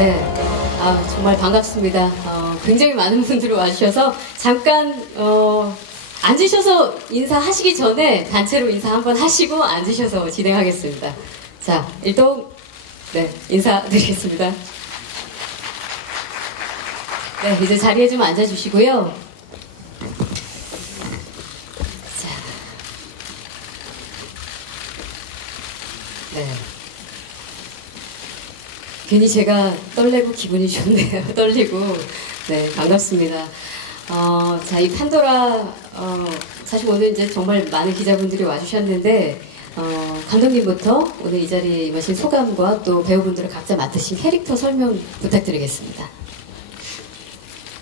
네, 정말 반갑습니다. 굉장히 많은 분들이 와주셔서 잠깐 앉으셔서 인사하시기 전에 단체로 인사 한번 하시고 앉으셔서 진행하겠습니다. 자, 일동 네, 인사드리겠습니다. 네, 이제 자리에 좀 앉아주시고요. 자, 네. 괜히 제가 떨리고 기분이 좋네요. 떨리고. 네, 반갑습니다. 자, 이 판도라, 사실 오늘 이제 정말 많은 기자분들이 와주셨는데, 감독님부터 오늘 이 자리에 임하신 소감과 또 배우분들을 각자 맡으신 캐릭터 설명 부탁드리겠습니다.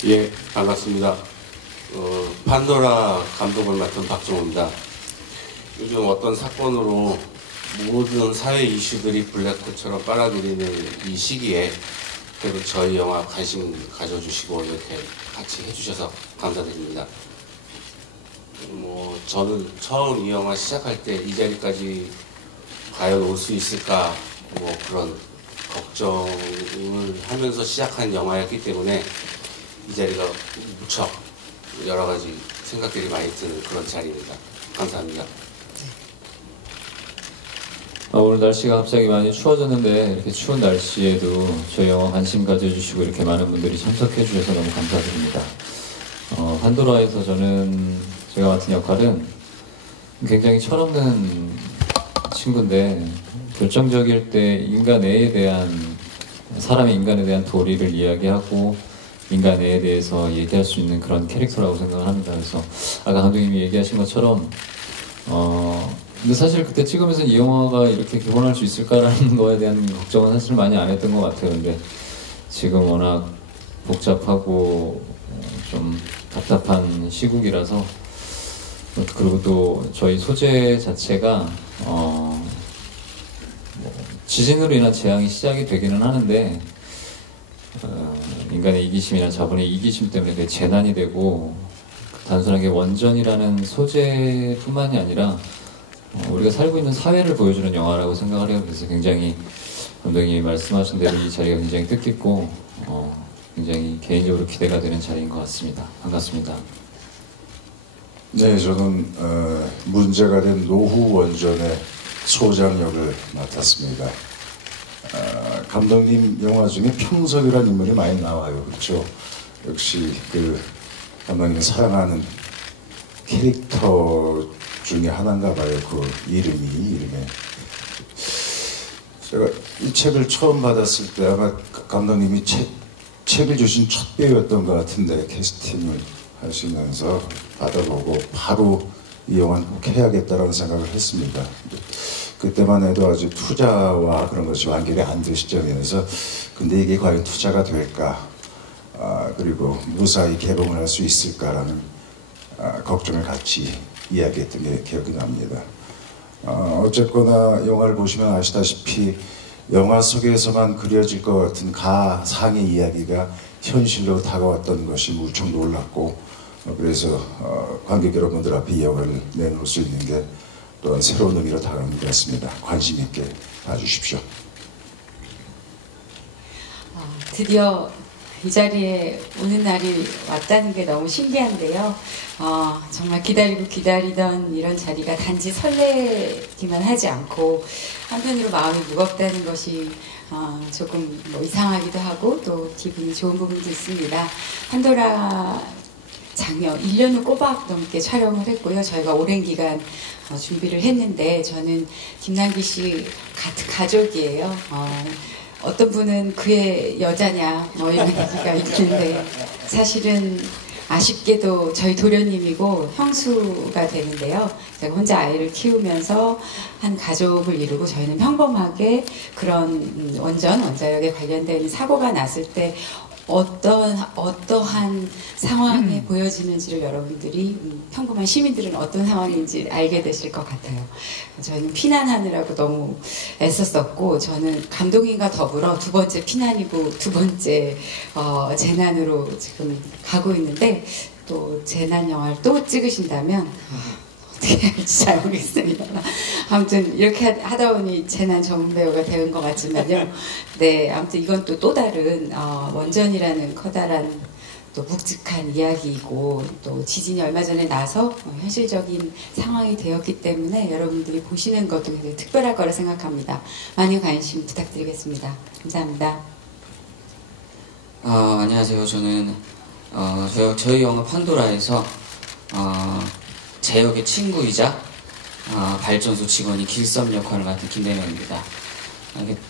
예, 반갑습니다. 판도라 감독을 맡은 박정호입니다. 요즘 어떤 사건으로 모든 사회 이슈들이 블랙홀처럼 빨아들이는 이 시기에 그래도 저희 영화 관심 가져주시고 이렇게 같이 해주셔서 감사드립니다. 저는 처음 이 영화 시작할 때 이 자리까지 과연 올 수 있을까 그런 걱정을 하면서 시작한 영화였기 때문에 이 자리가 무척 여러 가지 생각들이 많이 드는 그런 자리입니다. 감사합니다. 오늘 날씨가 갑자기 많이 추워졌는데 이렇게 추운 날씨에도 저희 영화 관심 가져주시고 이렇게 많은 분들이 참석해 주셔서 너무 감사드립니다. 판도라에서 제가 맡은 역할은 굉장히 철없는 친구인데 결정적일 때 사람의 인간에 대한 도리를 이야기하고 인간에 대해서 얘기할 수 있는 그런 캐릭터라고 생각을 합니다. 그래서 아까 감독님이 얘기하신 것처럼 근데 사실 그때 찍으면서 이 영화가 이렇게 개봉할 수 있을까라는 거에 대한 걱정은 사실 많이 안 했던 것 같아요. 근데 지금 워낙 복잡하고 좀 답답한 시국이라서, 그리고 또 저희 소재 자체가 지진으로 인한 재앙이 시작이 되기는 하는데 인간의 이기심이나 자본의 이기심 때문에 그게 재난이 되고 단순하게 원전이라는 소재뿐만이 아니라 우리가 살고 있는 사회를 보여주는 영화라고 생각을 해요. 그래서 굉장히 감독님이 말씀하신 대로 이 자리가 굉장히 뜻깊고 굉장히 개인적으로 기대가 되는 자리인 것 같습니다. 반갑습니다. 네, 저는 문제가 된 노후 원전의 소장 역을 맡았습니다. 감독님 영화 중에 평석이라는 인물이 많이 나와요. 그렇죠? 역시 감독님이 사랑하는 캐릭터 중에 하나인가 봐요. 이름에. 제가 이 책을 처음 받았을 때 아마 감독님이 책을 주신 첫 배우였던 것 같은데 캐스팅을 하시면서 받아보고 바로 이 영화는 꼭 해야겠다라는 생각을 했습니다. 그때만 해도 아직 투자와 그런 것이 완결이 안 된 시점이어서 근데 이게 과연 투자가 될까? 그리고 무사히 개봉을 할 수 있을까라는 걱정을 같이 이야기했던 게 기억이 납니다. 어쨌거나 영화를 보시면 아시다시피 영화 속에서만 그려질 것 같은 가상의 이야기가 현실로 다가왔던 것이 무척 놀랍고, 그래서 관객 여러분들 앞에 이 영화를 내놓을 수 있는 게 또한 새로운 의미로 다가오는 것 같습니다. 관심 있게 봐주십시오. 드디어 이 자리에 오는 날이 왔다는 게 너무 신기한데요. 정말 기다리던 이런 자리가 단지 설레기만 하지 않고 한편으로 마음이 무겁다는 것이 조금 이상하기도 하고 또 기분이 좋은 부분도 있습니다. 판도라 작년 1년을 꼬박 넘게 촬영을 했고요. 저희가 오랜 기간 준비를 했는데 저는 김남기 씨 가족이에요. 어떤 분은 그의 여자냐 이런 얘기가 있는데 사실은 아쉽게도 저희 도련님이고 형수가 되는데요. 제가 혼자 아이를 키우면서 한 가족을 이루고 저희는 평범하게 그런 원자력에 관련된 사고가 났을 때 어떠한 상황에 보여지는지를 여러분들이 평범한 시민들은 어떤 상황인지 알게 되실 것 같아요. 저희는 피난하느라고 너무 애썼었고 저는 감독님과 더불어 두 번째 피난이고 두 번째 재난으로 지금 가고 있는데 또 재난 영화를 또 찍으신다면 어떻게 해야 할지 잘 모르겠습니다. 아무튼 이렇게 하다 보니 재난 전문 배우가 되는 것 같지만요. 네, 아무튼 이건 또 다른 원전이라는 커다란 또 묵직한 이야기이고 또 지진이 얼마 전에 나서 현실적인 상황이 되었기 때문에 여러분들이 보시는 것도 굉장히 특별할 거라 생각합니다. 많은 관심 부탁드리겠습니다. 감사합니다. 안녕하세요. 저는 저희 영화 판도라에서 제 역의 친구이자 발전소 직원이 길섬 역할을 맡은 김대명입니다.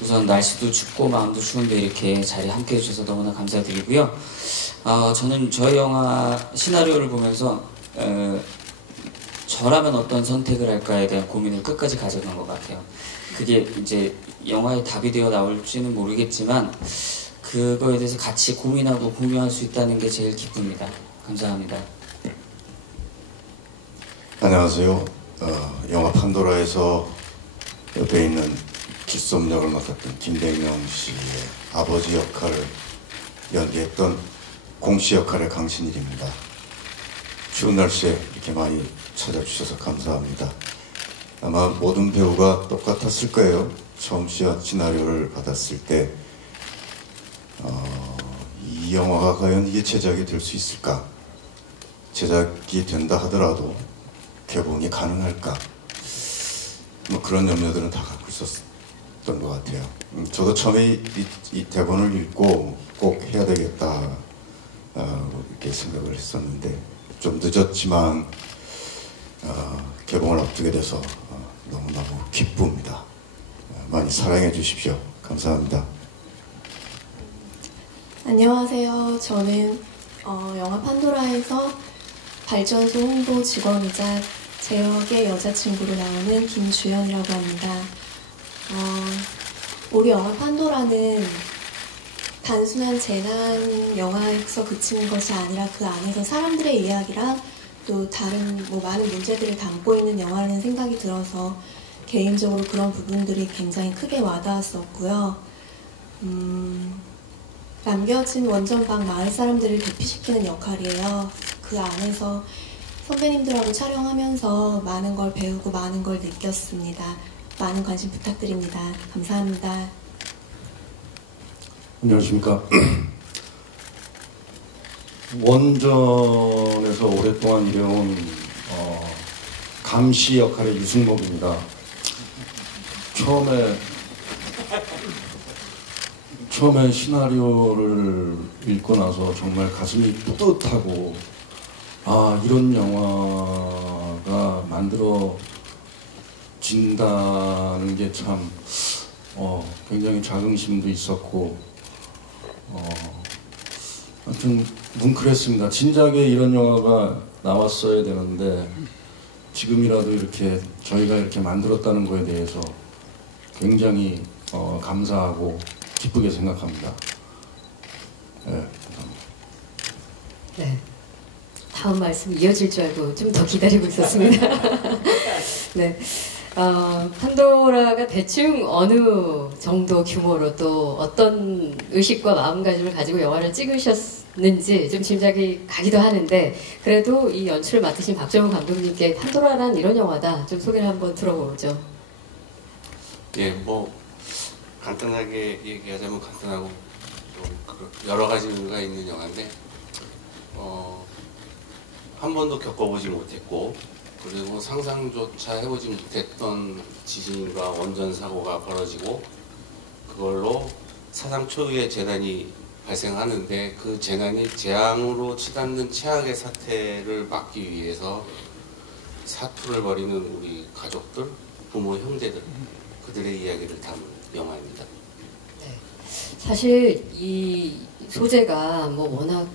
우선 날씨도 춥고 마음도 추운데 이렇게 자리에 함께 해주셔서 너무나 감사드리고요. 저는 저희 영화 시나리오를 보면서 저라면 어떤 선택을 할까에 대한 고민을 끝까지 가져간 것 같아요. 그게 이제 영화에 답이 되어 나올지는 모르겠지만 그거에 대해서 같이 고민하고 공유할 수 있다는 게 제일 기쁩니다. 감사합니다. 안녕하세요. 영화 판도라에서 옆에 있는 길섬 역을 맡았던 김대명 씨의 아버지 역할을 연기했던 공씨 역할의 강신일입니다. 추운 날씨에 이렇게 많이 찾아주셔서 감사합니다. 아마 모든 배우가 똑같았을 거예요. 처음 시나리오를 받았을 때 이 영화가 과연 이게 제작이 될 수 있을까? 제작이 된다 하더라도 개봉이 가능할까? 뭐 그런 염려들은 다 갖고 있었던 것 같아요. 저도 처음에 이 대본을 읽고 꼭 해야 되겠다 이렇게 생각을 했었는데 좀 늦었지만 개봉을 앞두게 돼서 너무너무 기쁩니다. 많이 사랑해 주십시오. 감사합니다. 안녕하세요. 저는 영화 판도라에서 발전소 홍보 직원이자 제 역의 여자친구로 나오는 김주연이라고 합니다. 우리 영화 판도라는 단순한 재난 영화에서 그치는 것이 아니라 그 안에서 사람들의 이야기랑 또 다른 많은 문제들을 담고 있는 영화라는 생각이 들어서 개인적으로 그런 부분들이 굉장히 크게 와닿았었고요. 남겨진 원전 밖 마을 사람들을 대피시키는 역할이에요. 그 안에서 선배님들하고 촬영하면서 많은 걸 배우고 많은 걸 느꼈습니다. 많은 관심 부탁드립니다. 감사합니다. 안녕하십니까. 원전에서 오랫동안 일해온 감시 역할의 유승목입니다. 처음에 시나리오를 읽고 나서 정말 가슴이 뿌듯하고 이런 영화가 만들어진다는 게 참 굉장히 자긍심도 있었고 하여튼 뭉클했습니다. 진작에 이런 영화가 나왔어야 되는데 지금이라도 이렇게 저희가 이렇게 만들었다는 거에 대해서 굉장히 감사하고 기쁘게 생각합니다. 네, 감사합니다. 네. 다음 말씀 이어질 줄 알고 좀 더 기다리고 있었습니다. 네. 판도라가 대충 어느 정도 규모로 또 어떤 의식과 마음가짐을 가지고 영화를 찍으셨는지 좀 짐작이 가기도 하는데 그래도 이 연출을 맡으신 박정훈 감독님께 판도라란 이런 영화다 좀 소개를 한번 들어보죠. 예, 간단하게 얘기하자면 간단하고 좀 여러 가지 의미가 있는 영화인데 한 번도 겪어보지 못했고 그리고 상상조차 해보지 못했던 지진과 원전 사고가 벌어지고 그걸로 사상 초유의 재난이 발생하는데 그 재난이 재앙으로 치닫는 최악의 사태를 막기 위해서 사투를 벌이는 우리 가족들, 부모, 형제들 그들의 이야기를 담은 영화입니다. 네. 사실 이 소재가 워낙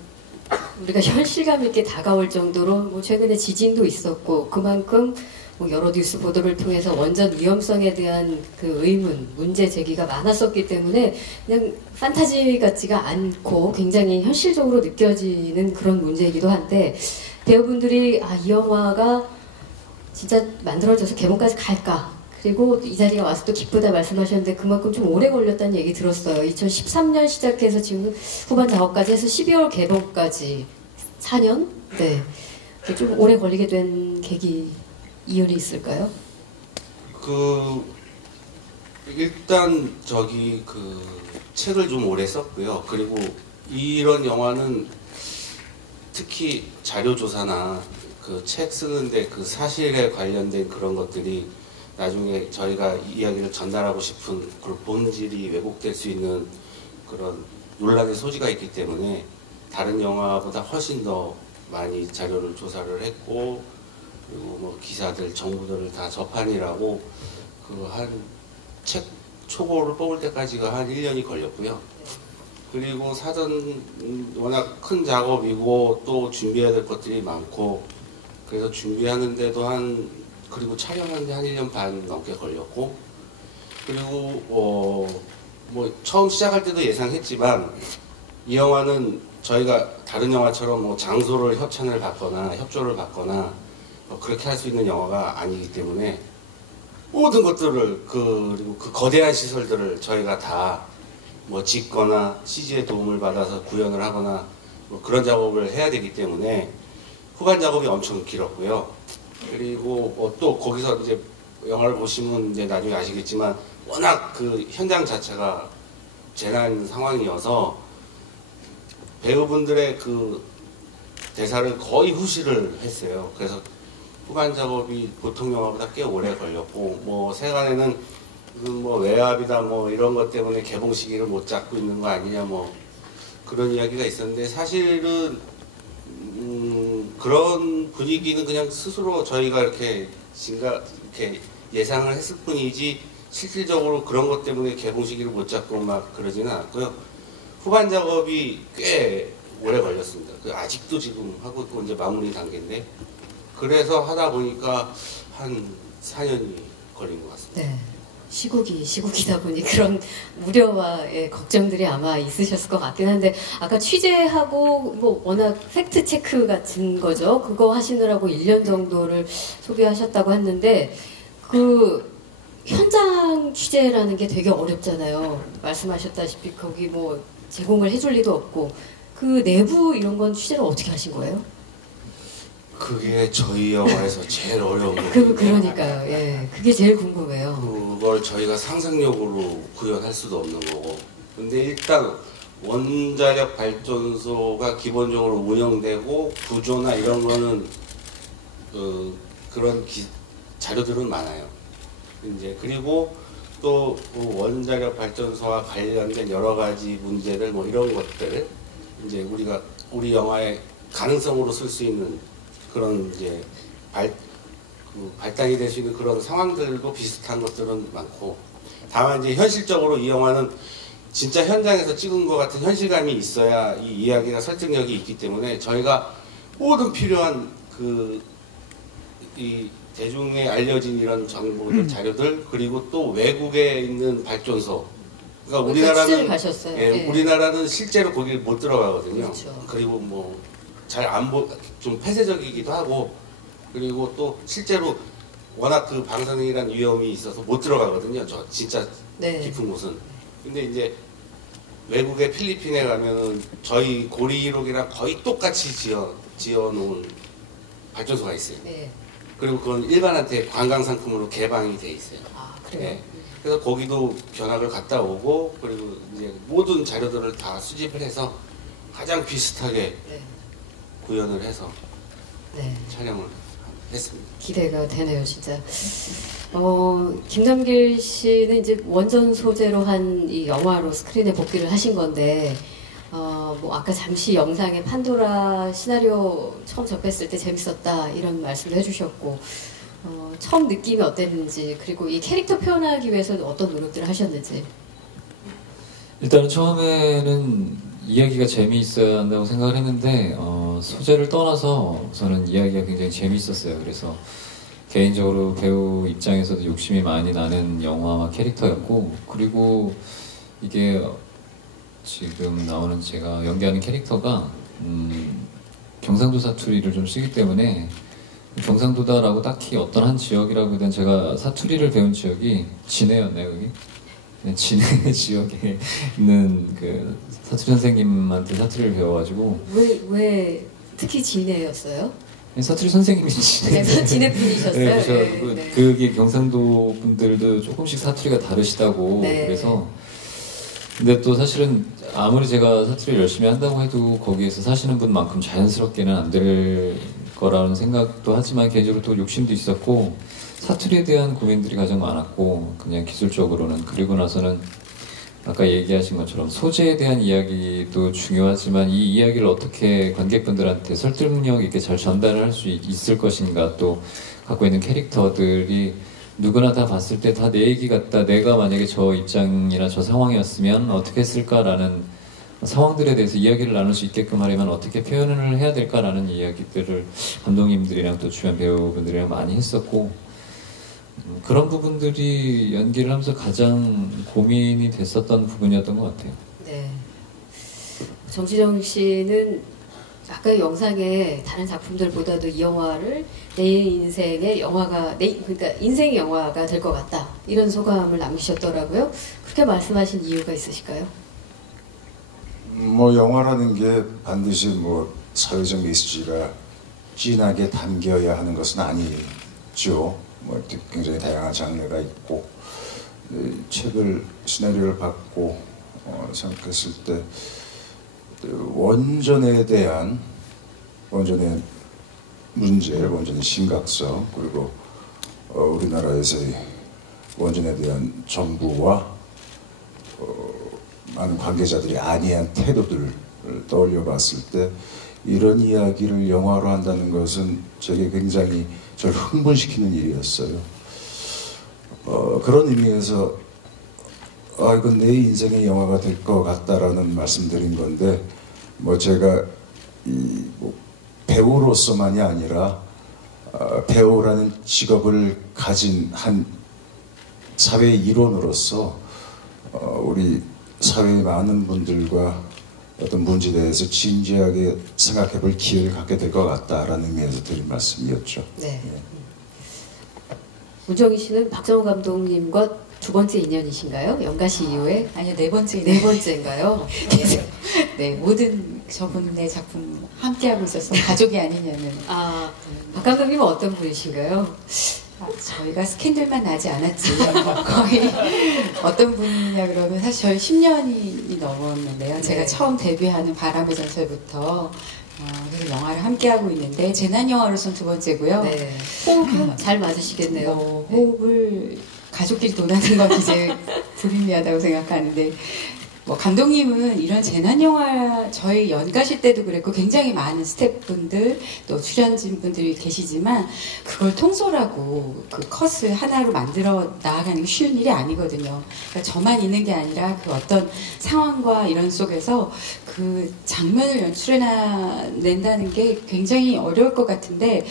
우리가 현실감 있게 다가올 정도로 최근에 지진도 있었고 그만큼 여러 뉴스 보도를 통해서 원전 위험성에 대한 그 의문, 문제 제기가 많았었기 때문에 그냥 판타지 같지가 않고 굉장히 현실적으로 느껴지는 그런 문제이기도 한데 배우분들이 이 영화가 진짜 만들어져서 개봉까지 갈까? 그리고 이 자리에 와서 또 기쁘다 말씀하셨는데 그만큼 좀 오래 걸렸다는 얘기 들었어요. 2013년 시작해서 지금 후반 작업까지 해서 12월 개봉까지 4년? 네. 좀 오래 걸리게 된 계기 이유는 있을까요? 일단 그 책을 좀 오래 썼고요. 그리고 이런 영화는 특히 자료 조사나 그 책 쓰는데 그 사실에 관련된 그런 것들이 나중에 저희가 이야기를 전달하고 싶은 그런 본질이 왜곡될 수 있는 그런 논란의 소지가 있기 때문에 다른 영화보다 훨씬 더 많이 자료를 조사를 했고, 그리고 뭐 기사들, 정보들을 다 접한이라고 그 한 책 초고를 뽑을 때까지가 한 1년이 걸렸고요. 그리고 사전 워낙 큰 작업이고 또 준비해야 될 것들이 많고, 그래서 준비하는데도 그리고 촬영하는데 한 1년 반 넘게 걸렸고, 그리고 뭐 처음 시작할 때도 예상했지만 이 영화는 저희가 다른 영화처럼 뭐 장소를 협찬을 받거나 협조를 받거나 그렇게 할 수 있는 영화가 아니기 때문에 모든 것들을 그리고 그 거대한 시설들을 저희가 다 뭐 짓거나 CG의 도움을 받아서 구현을 하거나 뭐 그런 작업을 해야 되기 때문에 후반 작업이 엄청 길었고요. 그리고 또 거기서 이제 영화를 보시면 이제 나중에 아시겠지만 워낙 그 현장 자체가 재난 상황이어서 배우분들의 그 대사를 거의 후시를 했어요. 그래서 후반 작업이 보통 영화보다 꽤 오래 걸렸고, 뭐 세간에는 뭐 외압이다 뭐 이런 것 때문에 개봉 시기를 못 잡고 있는 거 아니냐 뭐 그런 이야기가 있었는데, 사실은 그런 분위기는 그냥 스스로 저희가 이렇게 예상을 했을 뿐이지 실질적으로 그런 것 때문에 개봉 시기를 못 잡고 막 그러지는 않았고요. 후반 작업이 꽤 오래 걸렸습니다. 아직도 지금 하고 있고 이제 마무리 단계인데, 그래서 하다 보니까 한 4년이 걸린 것 같습니다. 네. 시국이다 보니 그런 우려와 걱정들이 아마 있으셨을 것 같긴 한데, 아까 취재하고 뭐 워낙 팩트 체크 같은 거죠. 그거 하시느라고 1년 정도를 소비하셨다고 했는데, 그 현장 취재라는 게 되게 어렵잖아요. 말씀하셨다시피 거기 뭐 제공을 해줄 리도 없고, 그 내부 이런 건 취재를 어떻게 하신 거예요? 그게 저희 영화에서 제일 어려운 부분이에요. 그러니까요. 예, 그게 제일 궁금해요. 그걸 저희가 상상력으로 구현할 수도 없는 거고. 근데 일단 원자력 발전소가 기본적으로 운영되고 구조나 이런 거는 그런 자료들은 많아요. 이제 그리고 또 원자력 발전소와 관련된 여러 가지 문제들 뭐 이런 것들 이제 우리 영화의 가능성으로 쓸 수 있는 그런 이제 발단이 될 수 있는 그런 상황들도 비슷한 것들은 많고, 다만 이제 현실적으로 이 영화는 진짜 현장에서 찍은 것 같은 현실감이 있어야 이 이야기가 설득력이 있기 때문에 저희가 모든 필요한 이 대중에 알려진 이런 정보들, 자료들, 그리고 또 외국에 있는 발전소, 그러니까 우리나라는 가셨어요. 예, 우리나라는 실제로 거기 못 들어가거든요. 그렇죠. 그리고 뭐 잘 좀 폐쇄적이기도 하고, 그리고 또 실제로 워낙 그 방사능이란 위험이 있어서 못 들어가거든요. 저 진짜 깊은 곳은. 근데 이제 외국의 필리핀에 가면은 저희 고리록이랑 거의 똑같이 지어놓은 발전소가 있어요. 네. 그리고 그건 일반한테 관광 상품으로 개방이 돼 있어요. 아, 그래요? 네. 그래서 거기도 견학을 갔다 오고, 그리고 이제 모든 자료들을 다 수집을 해서 가장 비슷하게 구현을 해서 촬영을 했습니다. 기대가 되네요, 진짜. 김남길 씨는 이제 원전 소재로 한 이 영화로 스크린에 복귀를 하신 건데, 뭐 아까 잠시 영상에 판도라 시나리오 처음 접했을 때 재밌었다 이런 말씀도 해주셨고, 처음 느낌이 어땠는지, 그리고 이 캐릭터 표현하기 위해서 어떤 노력들을 하셨는지. 일단은 처음에는 이야기가 재미있어야 한다고 생각을 했는데 소재를 떠나서 저는 이야기가 굉장히 재미있었어요. 그래서 개인적으로 배우 입장에서도 욕심이 많이 나는 영화와 캐릭터였고, 그리고 이게 지금 나오는 제가 연기하는 캐릭터가 경상도 사투리를 좀 쓰기 때문에, 경상도다라고 딱히 어떤 한 지역이라고 해도 제가 사투리를 배운 지역이 진해였나요, 여기? 진해 지역에 있는 그 사투리 선생님한테 사투리를 배워가지고. 왜 특히 진해였어요? 사투리 선생님이시네. 네, 지네분이셨어요. 네, 그래서 네. 그게 경상도 분들도 조금씩 사투리가 다르시다고. 네. 그래서 근데 또 사실은 아무리 제가 사투리를 열심히 한다고 해도 거기에서 사시는 분만큼 자연스럽게는 안 될 거라는 생각도 하지만 개인적으로 또 욕심도 있었고 사투리에 대한 고민들이 가장 많았고 그냥 기술적으로는. 그리고 나서는 아까 얘기하신 것처럼 소재에 대한 이야기도 중요하지만 이 이야기를 어떻게 관객분들한테 설득력 있게 잘 전달을 할 수 있을 것인가, 또 갖고 있는 캐릭터들이 누구나 다 봤을 때 다 내 얘기 같다, 내가 만약에 저 입장이나 저 상황이었으면 어떻게 했을까라는 상황들에 대해서 이야기를 나눌 수 있게끔 하려면 어떻게 표현을 해야 될까라는 이야기들을 감독님들이랑 또 주변 배우분들이랑 많이 했었고, 그런 부분들이 연기를 하면서 가장 고민이 됐었던 부분이었던 것 같아요. 네. 정시정 씨는 아까 영상에 다른 작품들보다도 이 영화를 내 인생의 영화가, 그러니까 인생 영화가 될 것 같다, 이런 소감을 남기셨더라고요. 그렇게 말씀하신 이유가 있으실까요? 뭐 영화라는 게 반드시 뭐 사회적 메시지가 진하게 담겨야 하는 것은 아니죠. 뭐 이렇게 굉장히 다양한 장르가 있고, 책을 시나리오를 받고 생각했을 때 원전에 대한 원전의 문제, 원전의 심각성, 그리고 우리나라에서의 원전에 대한 정부와 많은 관계자들이 안이한 태도들을 떠올려 봤을 때 이런 이야기를 영화로 한다는 것은 제게 굉장히 저를 흥분시키는 일이었어요. 그런 의미에서 이건 내 인생의 영화가 될 것 같다라는 말씀드린 건데, 뭐 제가 뭐 배우로서만이 아니라 배우라는 직업을 가진 한 사회 일원으로서 우리 사회의 많은 분들과 어떤 문제에 대해서 진지하게 생각해 볼 기회를 갖게 될 것 같다라는 의미에서 드린 말씀이었죠. 네. 문정희 씨는 박정우 감독님과 두 번째 인연이신가요? 연가시 이후에? 아니요, 네 번째. 네 번째인가요? 네, 모든 저분의 작품 함께하고 있어서 가족이 아니냐는. 박 감독님은 어떤 분이신가요? 저희가 스캔들만 나지 않았지. 거의 어떤 분이냐 그러면 사실 저희 10년이 넘었는데요. 제가 네. 처음 데뷔하는 바람의 전설부터 그래서 영화를 함께하고 있는데 재난 영화로서는 두 번째고요. 네. 호흡 잘 맞으시겠네요. 호흡을 가족끼리 논하는 건 이제 불의미하다고 생각하는데, 뭐 감독님은 이런 재난 영화 저희 연가실 때도 그랬고 굉장히 많은 스태프분들 또 출연진분들이 계시지만 그걸 통솔하고 그 컷을 하나로 만들어 나아가는 게 쉬운 일이 아니거든요. 그러니까 저만 있는 게 아니라 그 어떤 상황과 이런 속에서 그 장면을 연출해낸다는 게 굉장히 어려울 것 같은데,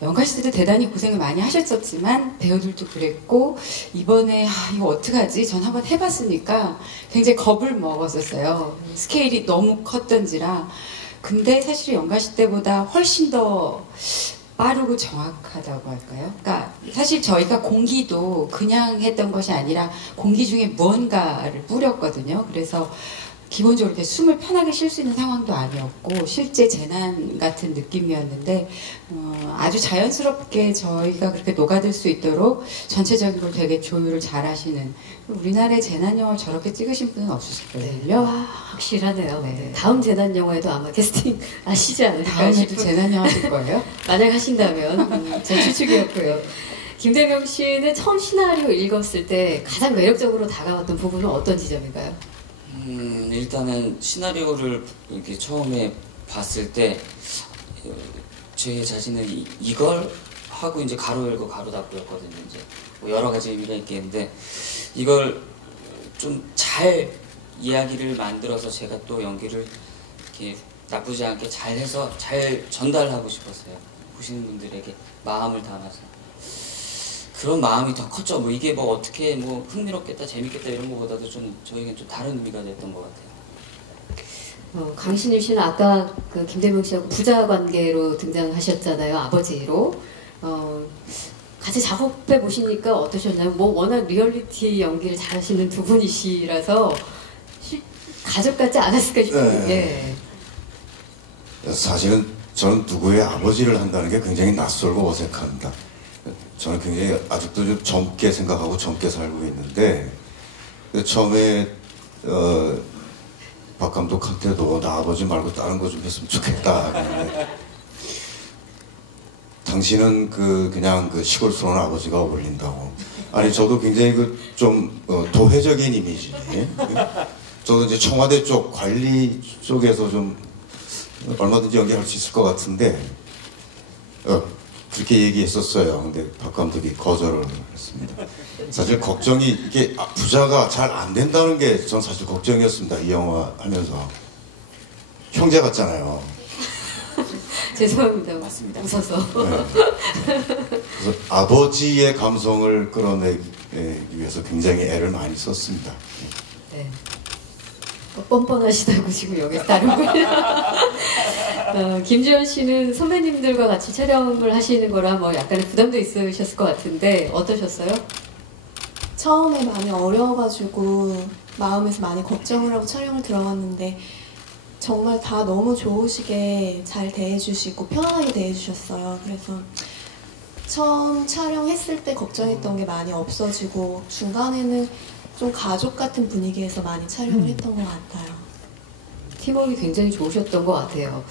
연가실 때도 대단히 고생을 많이 하셨었지만 배우들도 그랬고, 이번에 이거 어떡하지? 전 한번 해봤으니까 굉장히 겁을 먹었었어요. 스케일이 너무 컸던지라. 근데 사실 연가실 때보다 훨씬 더 빠르고 정확하다고 할까요? 그러니까 사실 저희가 공기도 그냥 했던 것이 아니라 공기 중에 무언가를 뿌렸거든요. 그래서 기본적으로 이렇게 숨을 편하게 쉴 수 있는 상황도 아니었고 실제 재난 같은 느낌이었는데 아주 자연스럽게 저희가 그렇게 녹아들 수 있도록 전체적인 걸 되게 조율을 잘 하시는, 우리나라의 재난 영화를 저렇게 찍으신 분은 없으실 거예요. 확실하네요. 네. 네. 다음 재난 영화에도 아마 캐스팅 하시지 않을까 다음에도 싶은. 재난 영화 할 거예요? 만약 하신다면 제 추측이었고요. 김대명 씨는 처음 시나리오 읽었을 때 가장 매력적으로 다가왔던 부분은 어떤 지점인가요? 일단은 시나리오를 이렇게 처음에 봤을 때 제 자신은 이걸 하고 이제 가로 열고 가로 닫고였거든요. 이제 뭐 여러 가지 의미가 있겠는데 이걸 좀 잘 이야기를 만들어서 제가 또 연기를 이렇게 나쁘지 않게 잘해서 잘 전달하고 싶었어요. 보시는 분들에게 마음을 담아서. 그런 마음이 더 컸죠. 뭐 이게 뭐 어떻게 뭐 흥미롭겠다, 재밌겠다 이런 것보다도 좀 저에겐 좀 다른 의미가 됐던 것 같아요. 강신일 씨는 아까 그 김대명 씨하고 부자 관계로 등장하셨잖아요. 아버지로. 같이 작업해 보시니까 어떠셨나요? 뭐 워낙 리얼리티 연기를 잘하시는 두 분이시라서 가족 같지 않았을까 싶은데. 사실은 저는 누구의 아버지를 한다는 게 굉장히 낯설고 어색합니다. 저는 굉장히 아직도 좀 젊게 생각하고 젊게 살고 있는데 처음에 박 감독한테도 나 아버지 말고 다른 거 좀 했으면 좋겠다. 당신은 그냥 그 시골스러운 아버지가 어울린다고. 아니 저도 굉장히 좀 도회적인 이미지. 저도 이제 청와대 쪽 관리 쪽에서 좀 얼마든지 연기할 수 있을 것 같은데 그렇게 얘기했었어요. 근데 박 감독이 거절을 했습니다. 사실 걱정이 이게 부자가 잘 안 된다는 게 전 사실 걱정이었습니다. 이 영화 하면서 형제 같잖아요. 죄송합니다. 맞습니다. 웃어서. 네. 그래서 아버지의 감성을 끌어내기 위해서 굉장히 애를 많이 썼습니다. 네. 뻔뻔하시다고 지금 여기 다루고요. 김주현 씨는 선배님들과 같이 촬영을 하시는 거라 뭐 약간의 부담도 있으셨을 것 같은데 어떠셨어요? 처음에 많이 어려워가지고 마음에서 많이 걱정을 하고 촬영을 들어갔는데 정말 다 너무 좋으시게 잘 대해주시고 편안하게 대해주셨어요. 그래서 처음 촬영했을 때 걱정했던 게 많이 없어지고 중간에는 좀 가족 같은 분위기에서 많이 촬영을 했던 것 같아요. 팀워크가 굉장히 좋으셨던 것 같아요.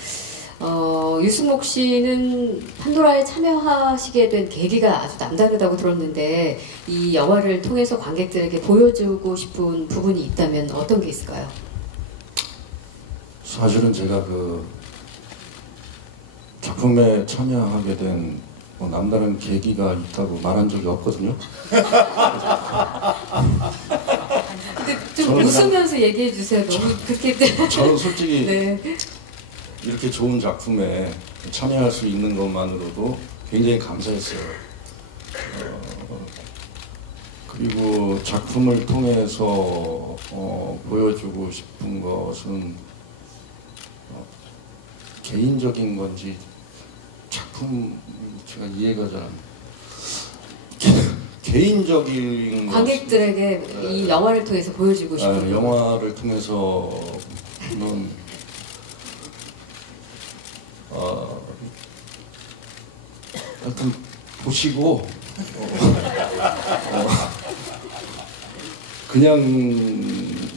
유승목 씨는 판도라에 참여하시게 된 계기가 아주 남다르다고 들었는데 이 영화를 통해서 관객들에게 보여주고 싶은 부분이 있다면 어떤 게 있을까요? 사실은 제가 작품에 참여하게 된 남다른 계기가 있다고 말한 적이 없거든요. 근데 좀 웃으면서 얘기해 주세요. 너무 그렇게 저는 솔직히 네. 이렇게 좋은 작품에 참여할 수 있는 것만으로도 굉장히 감사했어요. 그리고 작품을 통해서 보여주고 싶은 것은 개인적인 건지 작품 제가 이해가 잘 안 개인적인 관객들에게 이 영화를 통해서 보여주고 싶은 영화를 통해서는 하여튼 보시고 그냥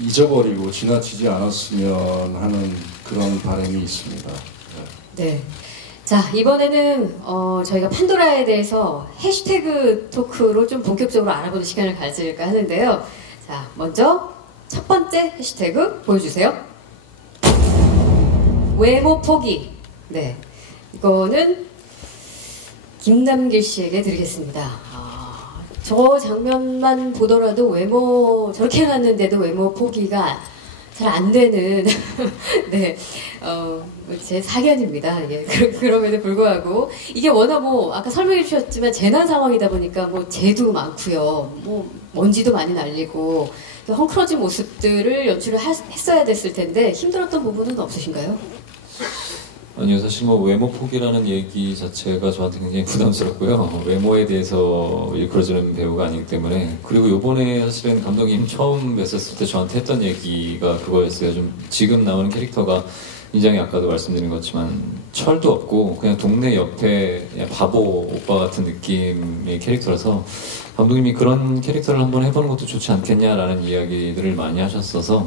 잊어버리고 지나치지 않았으면 하는 그런 바람이 있습니다. 네. 자, 이번에는 저희가 판도라에 대해서 해시태그 토크로 좀 본격적으로 알아보는 시간을 가질까 하는데요. 자, 먼저 첫 번째 해시태그 보여주세요. 외모 포기. 네. 이거는 김남길 씨에게 드리겠습니다. 저 장면만 보더라도 외모, 저렇게 해놨는데도 외모 포기가 잘 안 되는, 네, 제 사견입니다. 예, 그럼에도 불구하고, 이게 워낙 아까 설명해 주셨지만 재난 상황이다 보니까 재도 많고요. 먼지도 많이 날리고, 헝클어진 모습들을 연출을 했어야 됐을 텐데, 힘들었던 부분은 없으신가요? 아니요, 사실 외모 포기라는 얘기 자체가 저한테 굉장히 부담스럽고요. 외모에 대해서 일컬어주는 배우가 아니기 때문에. 그리고 요번에 사실은 감독님 처음 뵀었을 때 저한테 했던 얘기가 그거였어요. 좀 지금 나오는 캐릭터가 굉장히 아까도 말씀드린 것지만 철도 없고 그냥 동네 옆에 그냥 바보 오빠 같은 느낌의 캐릭터라서 감독님이 그런 캐릭터를 한번 해보는 것도 좋지 않겠냐라는 이야기들을 많이 하셨어서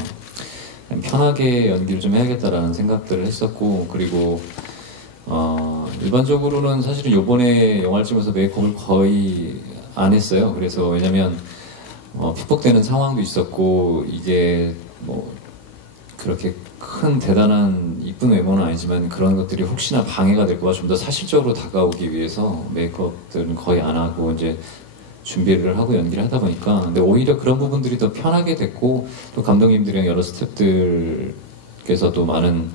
편하게 연기를 좀 해야겠다라는 생각들을 했었고, 그리고 일반적으로는 사실은 요번에 영화를 찍으면서 메이크업을 거의 안 했어요. 그래서 왜냐면 픽복되는 상황도 있었고, 이게 그렇게 큰 대단한 이쁜 외모는 아니지만 그런 것들이 혹시나 방해가 될까 봐 좀 더 사실적으로 다가오기 위해서 메이크업들은 거의 안 하고 이제 준비를 하고 연기를 하다 보니까, 근데 오히려 그런 부분들이 더 편하게 됐고, 또 감독님들이랑 여러 스태프들께서도 많은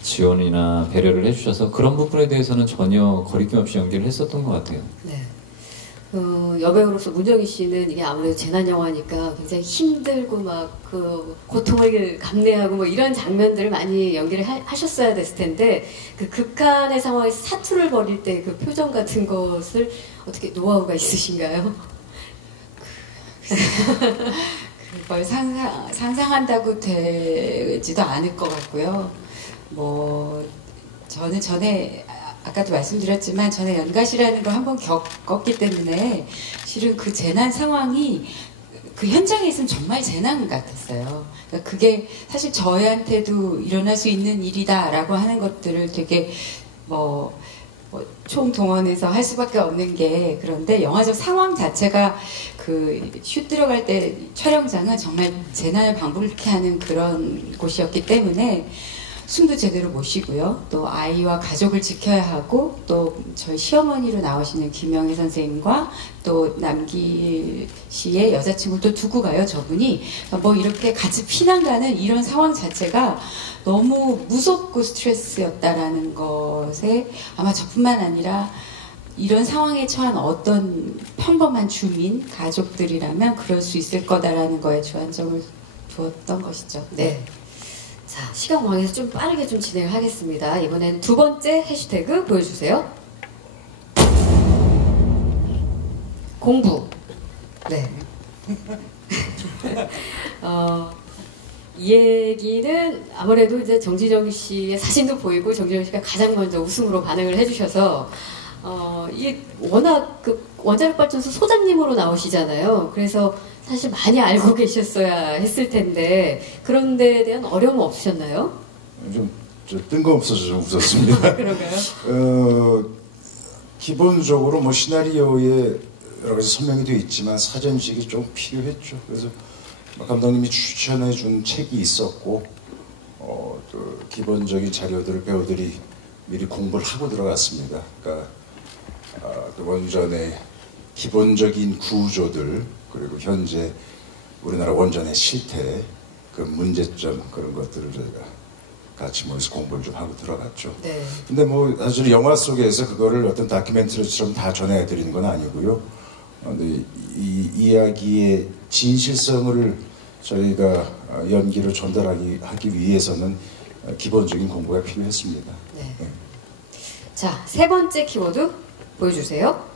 지원이나 배려를 해주셔서 그런 부분에 대해서는 전혀 거리낌 없이 연기를 했었던 것 같아요. 네. 여배우로서 문정희 씨는 이게 아무래도 재난 영화니까 굉장히 힘들고 고통을 감내하고 이런 장면들을 많이 연기를 하셨어야 됐을 텐데, 그 극한의 상황에서 사투를 벌일 때 그 표정 같은 것을 어떻게 노하우가 있으신가요? 그걸 상상한다고 되지도 않을 것 같고요. 저는 전에 아까도 말씀드렸지만 전에 연가시라는 걸 한번 겪었기 때문에 실은 그 재난 상황이 그 현장에 있으면 정말 재난 같았어요. 그러니까 그게 사실 저희한테도 일어날 수 있는 일이다라고 하는 것들을 되게 총동원해서 할 수밖에 없는 게, 그런데 영화적 상황 자체가 그 슛 들어갈 때 촬영장은 정말 재난을 방불케 하는 그런 곳이었기 때문에 숨도 제대로 못 쉬고요. 또 아이와 가족을 지켜야 하고, 또 저희 시어머니로 나오시는 김영희 선생님과 또 남길 씨의 여자친구를 또 두고 가요, 저분이. 뭐 이렇게 같이 피난 가는 이런 상황 자체가 너무 무섭고 스트레스였다라는 것에 아마 저뿐만 아니라 이런 상황에 처한 어떤 평범한 주민, 가족들이라면 그럴 수 있을 거다라는 거에 주안점을 두었던 것이죠. 네. 자, 시간 관계에서 좀 빠르게 좀 진행을 하겠습니다. 이번엔 두 번째 해시태그 보여주세요. 공부. 네. 이 얘기는 아무래도 이제 정지정 씨의 사진도 보이고 정지정 씨가 가장 먼저 웃음으로 반응을 해주셔서 이 워낙 그 원자력 발전소 소장님으로 나오시잖아요. 그래서 사실 많이 알고 계셨어야 했을 텐데 그런 데에 대한 어려움 없으셨나요? 좀 뜬금없어서 좀 웃었습니다. 그런가요? 기본적으로 뭐 시나리오에 여러 가지 설명이 되어 있지만 사전식이 좀 필요했죠. 그래서 감독님이 추천해 준 책이 있었고 또 기본적인 자료들을 배우들이 미리 공부를 하고 들어갔습니다. 그러니까 그 원전의 기본적인 구조들, 그리고 현재 우리나라 원전의 실태, 그 문제점, 그런 것들을 저희가 같이 모여서 공부를 좀 하고 들어갔죠. 네. 근데 뭐 사실 영화 속에서 그거를 어떤 다큐멘터리처럼 다 전해드리는 건 아니고요. 근데 이 이야기의 진실성을 저희가 연기로 전달하기 위해서는 기본적인 공부가 필요했습니다. 네. 네. 자, 세 번째 키워드 보여주세요.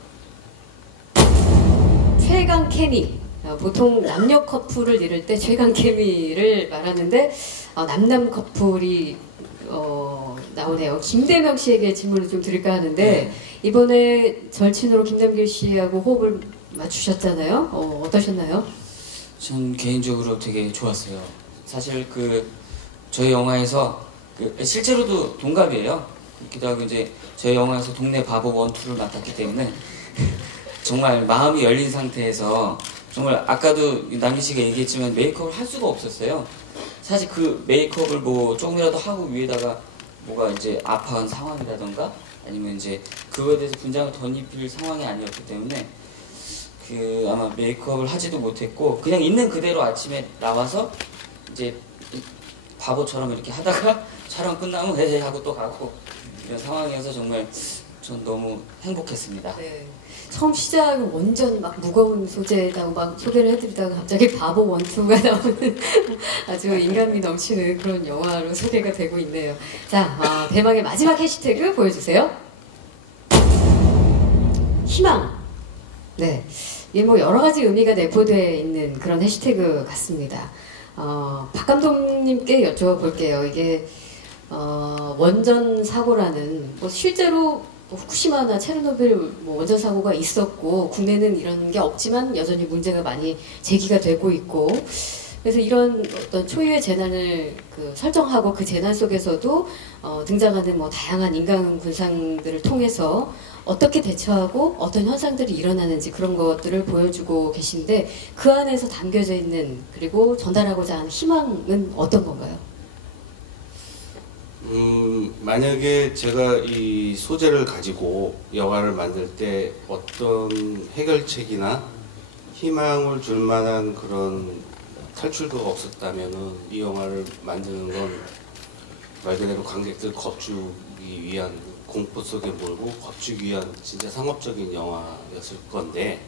최강 케미. 보통 남녀 커플을 이룰 때 최강 케미를 말하는데 남남 커플이 나오네요. 김대명 씨에게 질문을 좀 드릴까 하는데 이번에 절친으로 김남길 씨하고 호흡을 맞추셨잖아요. 어떠셨나요? 전 개인적으로 되게 좋았어요. 사실 저희 영화에서 실제로도 동갑이에요. 그렇기도 하고 이제 저희 영화에서 동네 바보 1, 2를 맡았기 때문에 정말 마음이 열린 상태에서 정말 아까도 남기 씨가 얘기했지만 메이크업을 할 수가 없었어요. 사실 그 메이크업을 뭐 조금이라도 하고 위에다가 뭐가 이제 아파한 상황이라던가 아니면 이제 그거에 대해서 분장을 덧입힐 상황이 아니었기 때문에 아마 메이크업을 하지도 못했고 그냥 있는 그대로 아침에 나와서 이제 바보처럼 이렇게 하다가 촬영 끝나면 헤헤 하고 또 가고 이런 상황이어서 정말 전 너무 행복했습니다. 네. 처음 시작은 완전 막 무거운 소재에다가 막 소개를 해드리다가 갑자기 바보 원투가 나오는 아주 인간미 넘치는 그런 영화로 소개가 되고 있네요. 자, 대망의 마지막 해시태그 보여주세요. 희망. 네. 이게 뭐 여러 가지 의미가 내포되어 있는 그런 해시태그 같습니다. 박 감독님께 여쭤볼게요. 이게 원전 사고라는 뭐 실제로 후쿠시마나 체르노빌 원전 사고가 있었고 국내는 이런 게 없지만 여전히 문제가 많이 제기가 되고 있고 그래서 이런 어떤 초유의 재난을 설정하고 그 재난 속에서도 등장하는 뭐 다양한 인간 군상들을 통해서 어떻게 대처하고 어떤 현상들이 일어나는지 그런 것들을 보여주고 계신데 그 안에서 담겨져 있는 그리고 전달하고자 하는 희망은 어떤 건가요? 만약에 제가 이 소재를 가지고 영화를 만들 때 어떤 해결책이나 희망을 줄 만한 그런 탈출구가 없었다면은 이 영화를 만드는 건 말 그대로 관객들 겁주기 위한 공포 속에 몰고 겁주기 위한 진짜 상업적인 영화였을 건데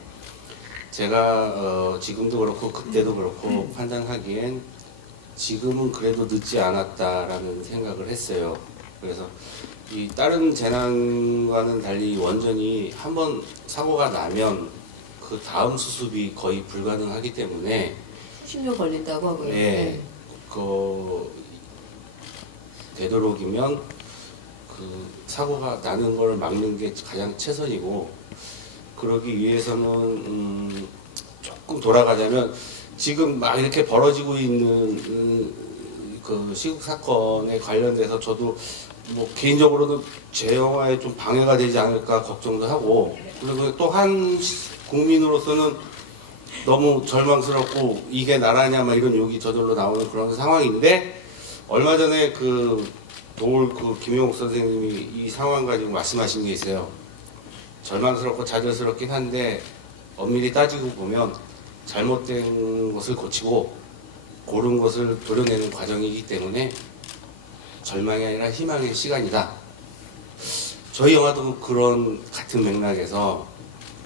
제가 지금도 그렇고 그때도 그렇고 판단하기엔 지금은 그래도 늦지 않았다라는 생각을 했어요. 그래서 이 다른 재난과는 달리 원전이 한번 사고가 나면 그 다음 수습이 거의 불가능하기 때문에 수십 년 걸린다고 하고요. 네, 되도록이면 그 사고가 나는 걸 막는 게 가장 최선이고, 그러기 위해서는 조금 돌아가자면 지금 막 이렇게 벌어지고 있는 그 시국 사건에 관련돼서 저도 뭐 개인적으로는 제 영화에 좀 방해가 되지 않을까 걱정도 하고, 그리고 또 한 국민으로서는 너무 절망스럽고 이게 나라냐 막 이런 욕이 저절로 나오는 그런 상황인데, 얼마 전에 그 김용옥 선생님이 이 상황 가지고 말씀하신 게 있어요. 절망스럽고 좌절스럽긴 한데 엄밀히 따지고 보면 잘못된 것을 고치고 고른 것을 도려내는 과정이기 때문에 절망이 아니라 희망의 시간이다. 저희 영화도 그런 같은 맥락에서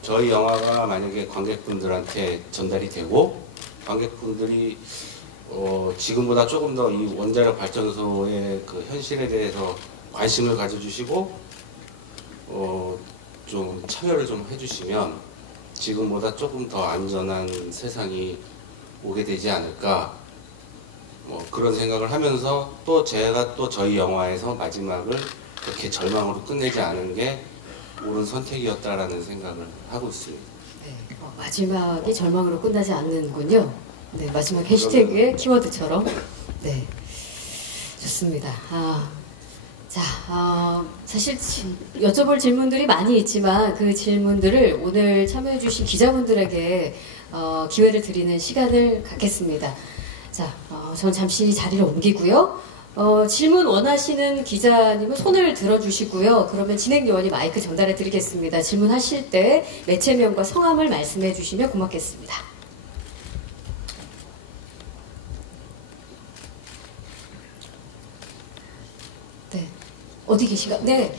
저희 영화가 만약에 관객분들한테 전달이 되고 관객분들이 지금보다 조금 더 이 원자력 발전소의 그 현실에 대해서 관심을 가져주시고 좀 참여를 좀 해주시면 지금보다 조금 더 안전한 세상이 오게 되지 않을까, 그런 생각을 하면서 또 제가 또 저희 영화에서 마지막을 그렇게 절망으로 끝내지 않은 게 옳은 선택이었다라는 생각을 하고 있습니다. 네, 마지막이 절망으로 끝나지 않는군요. 네, 마지막 해시태그의 키워드처럼. 네, 좋습니다. 사실 여쭤볼 질문들이 많이 있지만 그 질문들을 오늘 참여해주신 기자분들에게 기회를 드리는 시간을 갖겠습니다. 전 잠시 자리를 옮기고요. 질문 원하시는 기자님은 손을 들어주시고요. 그러면 진행요원이 마이크 전달해 드리겠습니다. 질문하실 때 매체명과 성함을 말씀해 주시면 고맙겠습니다. 네, 어디 계신가? 네,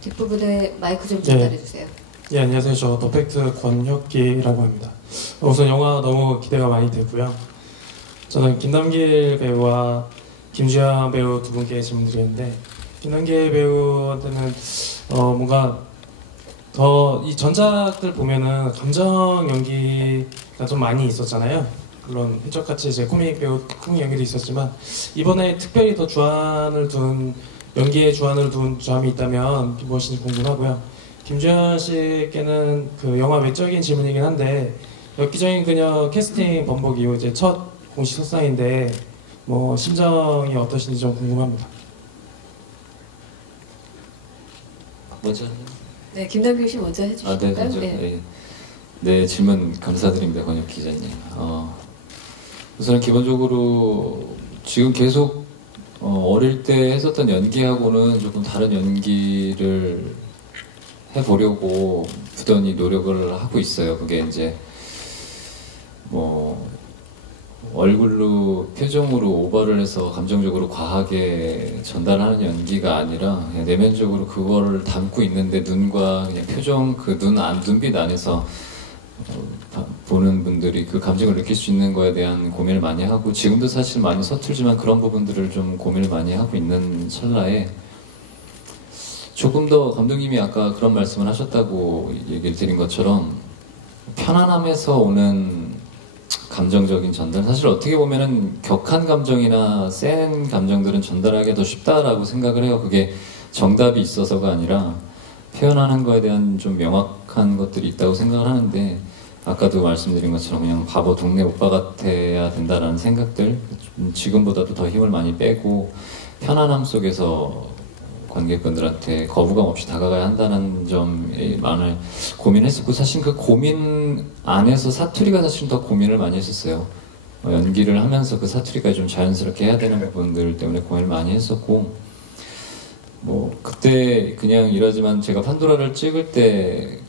뒷부분에 마이크 좀 전달해 주세요. 네, 안녕하세요. 저 더팩트 권혁기라고 합니다. 우선 영화 너무 기대가 많이 되고요. 저는 김남길 배우와 김주현 배우 두 분께 질문드리는데, 김남길 배우한테는 뭔가 더 이 전작들 보면은 감정 연기가 좀 많이 있었잖아요. 물론 휘적같이 이제 코믹 연기도 있었지만 이번에 특별히 더 연기에 주안을 둔 점이 있다면 무엇인지 궁금하고요. 김주현 씨께는 그 영화 외적인 질문이긴 한데, 엽기적인 그녀 캐스팅 번복 이후 이제 첫 공식 석상인데 심정이 어떠신지 좀 궁금합니다. 먼저. 네, 김남길 씨 먼저 해주실까요? 네, 질문 감사드립니다, 권혁 기자님. 우선 기본적으로 지금 계속 어릴 때 했었던 연기하고는 조금 다른 연기를 해보려고 부단히 노력을 하고 있어요. 그게 이제 얼굴로 표정으로 오버를 해서 감정적으로 과하게 전달하는 연기가 아니라 그냥 내면적으로 그거를 담고 있는데 눈과 그냥 표정, 그 눈빛 안에서 보는 분들이 그 감정을 느낄 수 있는 거에 대한 고민을 많이 하고, 지금도 사실 많이 서툴지만 그런 부분들을 좀 고민을 많이 하고 있는 찰나에 조금 더 감독님이 아까 그런 말씀을 하셨다고 얘기를 드린 것처럼 편안함에서 오는 감정적인 전달, 사실 어떻게 보면은 격한 감정이나 센 감정들은 전달하기가 더 쉽다라고 생각을 해요. 그게 정답이 있어서가 아니라 표현하는 거에 대한 좀 명확한 것들이 있다고 생각을 하는데, 아까도 말씀드린 것처럼 그냥 바보 동네 오빠 같아야 된다라는 생각들, 지금보다도 더 힘을 많이 빼고 편안함 속에서 관객분들한테 거부감 없이 다가가야 한다는 점에 많이 고민했었고, 사실 그 고민 안에서 사투리가 사실 더 고민을 많이 했었어요. 연기를 하면서 그 사투리가 좀 자연스럽게 해야 되는 부분들 때문에 고민을 많이 했었고, 그때 그냥 이러지만 제가 판도라를 찍을 때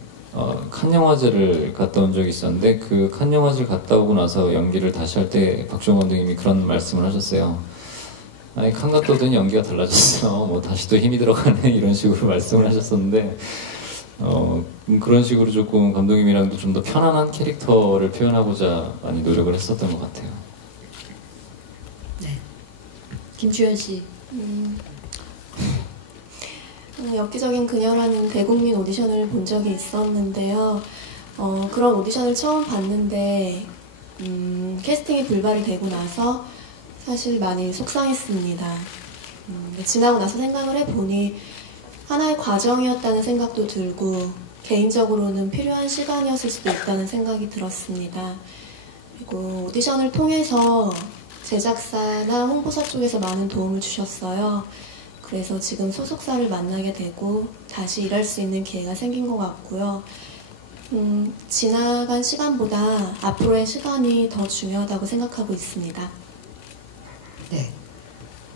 칸 영화제를 갔다 온 적이 있었는데, 그 칸 영화제를 갔다 오고 나서 연기를 다시 할 때 박주영 감독님이 그런 말씀을 하셨어요. 아니, 칸 갔다 오더니 연기가 달라졌어. 다시 또 힘이 들어가네. 이런 식으로 말씀을 하셨었는데, 그런 식으로 조금 감독님이랑도 좀 더 편안한 캐릭터를 표현하고자 많이 노력을 했었던 것 같아요. 네, 김주현 씨. 엽기적인 그녀라는 대국민 오디션을 본 적이 있었는데요. 그런 오디션을 처음 봤는데 캐스팅이 불발이 되고 나서 사실 많이 속상했습니다. 지나고 나서 생각을 해보니 하나의 과정이었다는 생각도 들고 개인적으로는 필요한 시간이었을 수도 있다는 생각이 들었습니다. 그리고 오디션을 통해서 제작사나 홍보사 쪽에서 많은 도움을 주셨어요. 그래서 지금 소속사를 만나게 되고 다시 일할 수 있는 기회가 생긴 것 같고요. 지나간 시간보다 앞으로의 시간이 더 중요하다고 생각하고 있습니다. 네.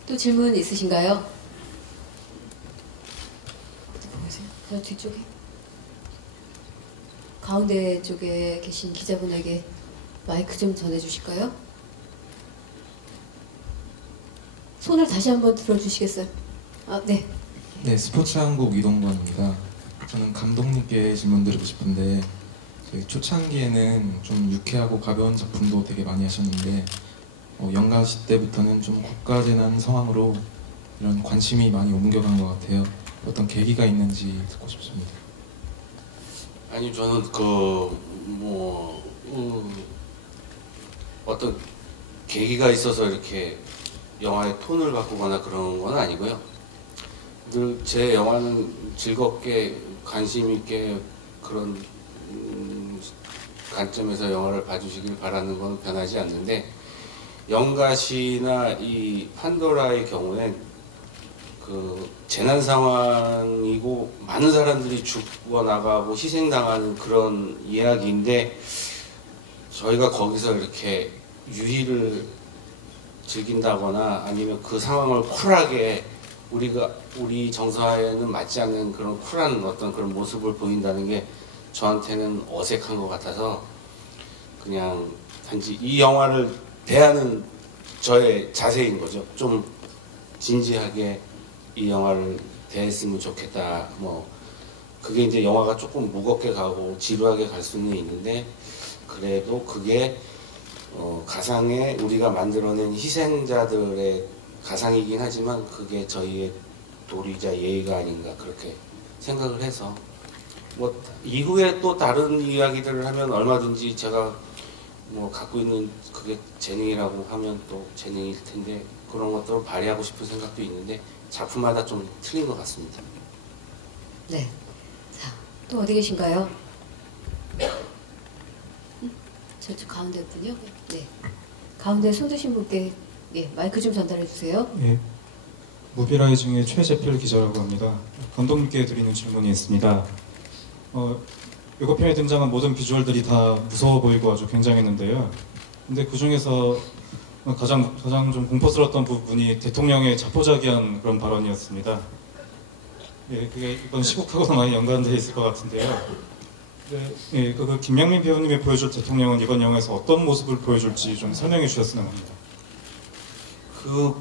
또 질문 있으신가요? 저 뒤쪽에 가운데 쪽에 계신 기자분에게 마이크 좀 전해주실까요? 손을 다시 한번 들어주시겠어요? 아, 네. 네, 스포츠 한국 이동관입니다. 저는 감독님께 질문드리고 싶은데 저희 초창기에는 좀 유쾌하고 가벼운 작품도 되게 많이 하셨는데 연가시 때부터는 좀 국가재난 상황으로 이런 관심이 많이 옮겨간 것 같아요. 어떤 계기가 있는지 듣고 싶습니다. 아니 저는 어떤 계기가 있어서 이렇게 영화의 톤을 바꾸거나 그런 건 아니고요. 늘 제 영화는 즐겁게 관심 있게 그런 관점에서 영화를 봐주시길 바라는 건 변하지 않는데, 영가시나 이 판도라의 경우엔 그 재난 상황이고 많은 사람들이 죽어나가고 희생당하는 그런 이야기인데, 저희가 거기서 이렇게 유희를 즐긴다거나 아니면 그 상황을 쿨하게 우리 정서에는 맞지 않는 그런 쿨한 어떤 그런 모습을 보인다는 게 저한테는 어색한 것 같아서, 그냥 단지 이 영화를 대하는 저의 자세인 거죠. 좀 진지하게 이 영화를 대했으면 좋겠다. 그게 이제 영화가 조금 무겁게 가고 지루하게 갈 수는 있는데, 그래도 그게 가상에 우리가 만들어낸 희생자들의 가상이긴 하지만 그게 저희의 도리자 예의가 아닌가 그렇게 생각을 해서, 이후에 또 다른 이야기들을 하면 얼마든지 제가 갖고 있는 그게 재능이라고 하면 또 재능일 텐데, 그런 것들을 발휘하고 싶은 생각도 있는데 작품마다 좀 틀린 것 같습니다. 네. 자, 또 어디 계신가요? 저쪽 가운데 분요? 네. 가운데 손 드신 분께 마이크 좀 전달해 주세요. 예. 무비라이징의 최재필 기자라고 합니다. 감독님께 드리는 질문이 있습니다.予告편에 등장한 모든 비주얼들이 다 무서워 보이고 아주 굉장했는데요. 근데 그 중에서 가장 좀 공포스러웠던 부분이 대통령의 자포자기한 그런 발언이었습니다. 예, 그게 이번 시국하고도 많이 연관되어 있을 것 같은데요. 네, 그 김양민 배우님이 보여줄 대통령은 이번 영화에서 어떤 모습을 보여줄지 좀 설명해 주셨으면 합니다.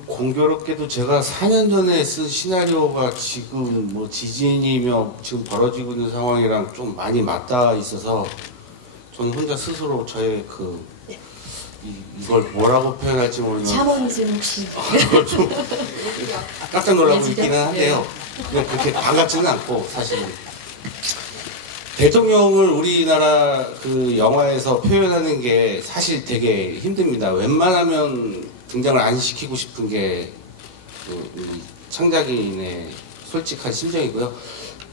공교롭게도 제가 4년 전에 쓴 시나리오가 지금 지진이며 지금 벌어지고 있는 상황이랑 좀 많이 맞닿아 있어서 저는 혼자 스스로 저의 이걸 뭐라고 표현할지 모르겠는데 샤머니즘 혹시 그걸 좀 깜짝 놀라고 있기는 한데요. 그냥 그렇게 반갑지는 않고, 사실은 대통령을 우리나라 그 영화에서 표현하는 게 사실 되게 힘듭니다. 웬만하면 등장을 안 시키고 싶은 게 창작인의 솔직한 심정이고요.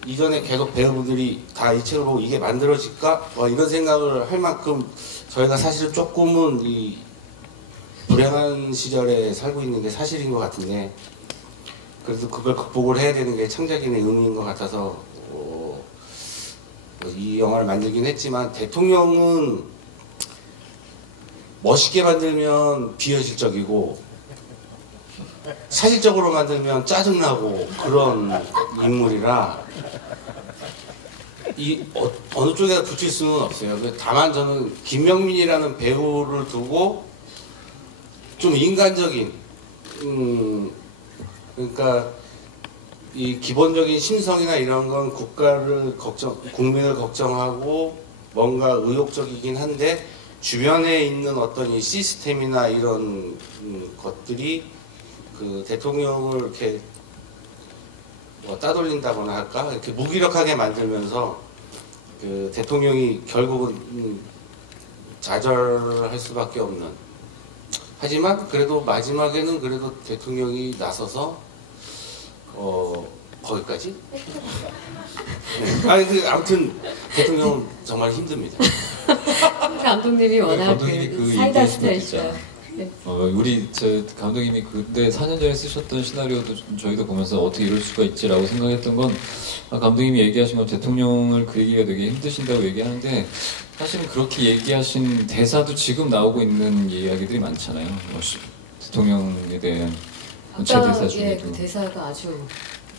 이전에 계속 배우분들이 다 이 책을 보고 이게 만들어질까? 이런 생각을 할 만큼 저희가 사실은 조금은 이 불행한 시절에 살고 있는 게 사실인 것 같은데, 그래도 그걸 극복을 해야 되는 게 창작인의 의무인 것 같아서 이 영화를 만들긴 했지만, 대통령은 멋있게 만들면 비현실적이고 사실적으로 만들면 짜증나고 그런 인물이라 어느 쪽에다 붙일 수는 없어요. 다만 저는 김명민이라는 배우를 두고 좀 인간적인 그러니까 이 기본적인 심성이나 이런 건 국민을 걱정하고 뭔가 의욕적이긴 한데, 주변에 있는 어떤 이 시스템이나 이런 것들이 그 대통령을 이렇게 따돌린다거나 할까, 이렇게 무기력하게 만들면서 그 대통령이 결국은 좌절할 수밖에 없는. 하지만 그래도 마지막에는 그래도 대통령이 나서서 거기까지? 네. 아니 아무튼 대통령은 정말 힘듭니다. 감독님이 워낙 감독님이 그 사이다 얘기하신 거 스타일이시죠. 네. 우리 저 감독님이 그때 4년 전에 쓰셨던 시나리오도 저희도 보면서 어떻게 이럴 수가 있지라고 생각했던 건 감독님이 얘기하신 건 대통령을 그 얘기가 되게 힘드신다고 얘기하는데 사실은 그렇게 얘기하신 대사도 지금 나오고 있는 이야기들이 많잖아요. 대통령에 대한 제 대사 중에도. 그 대사가 아주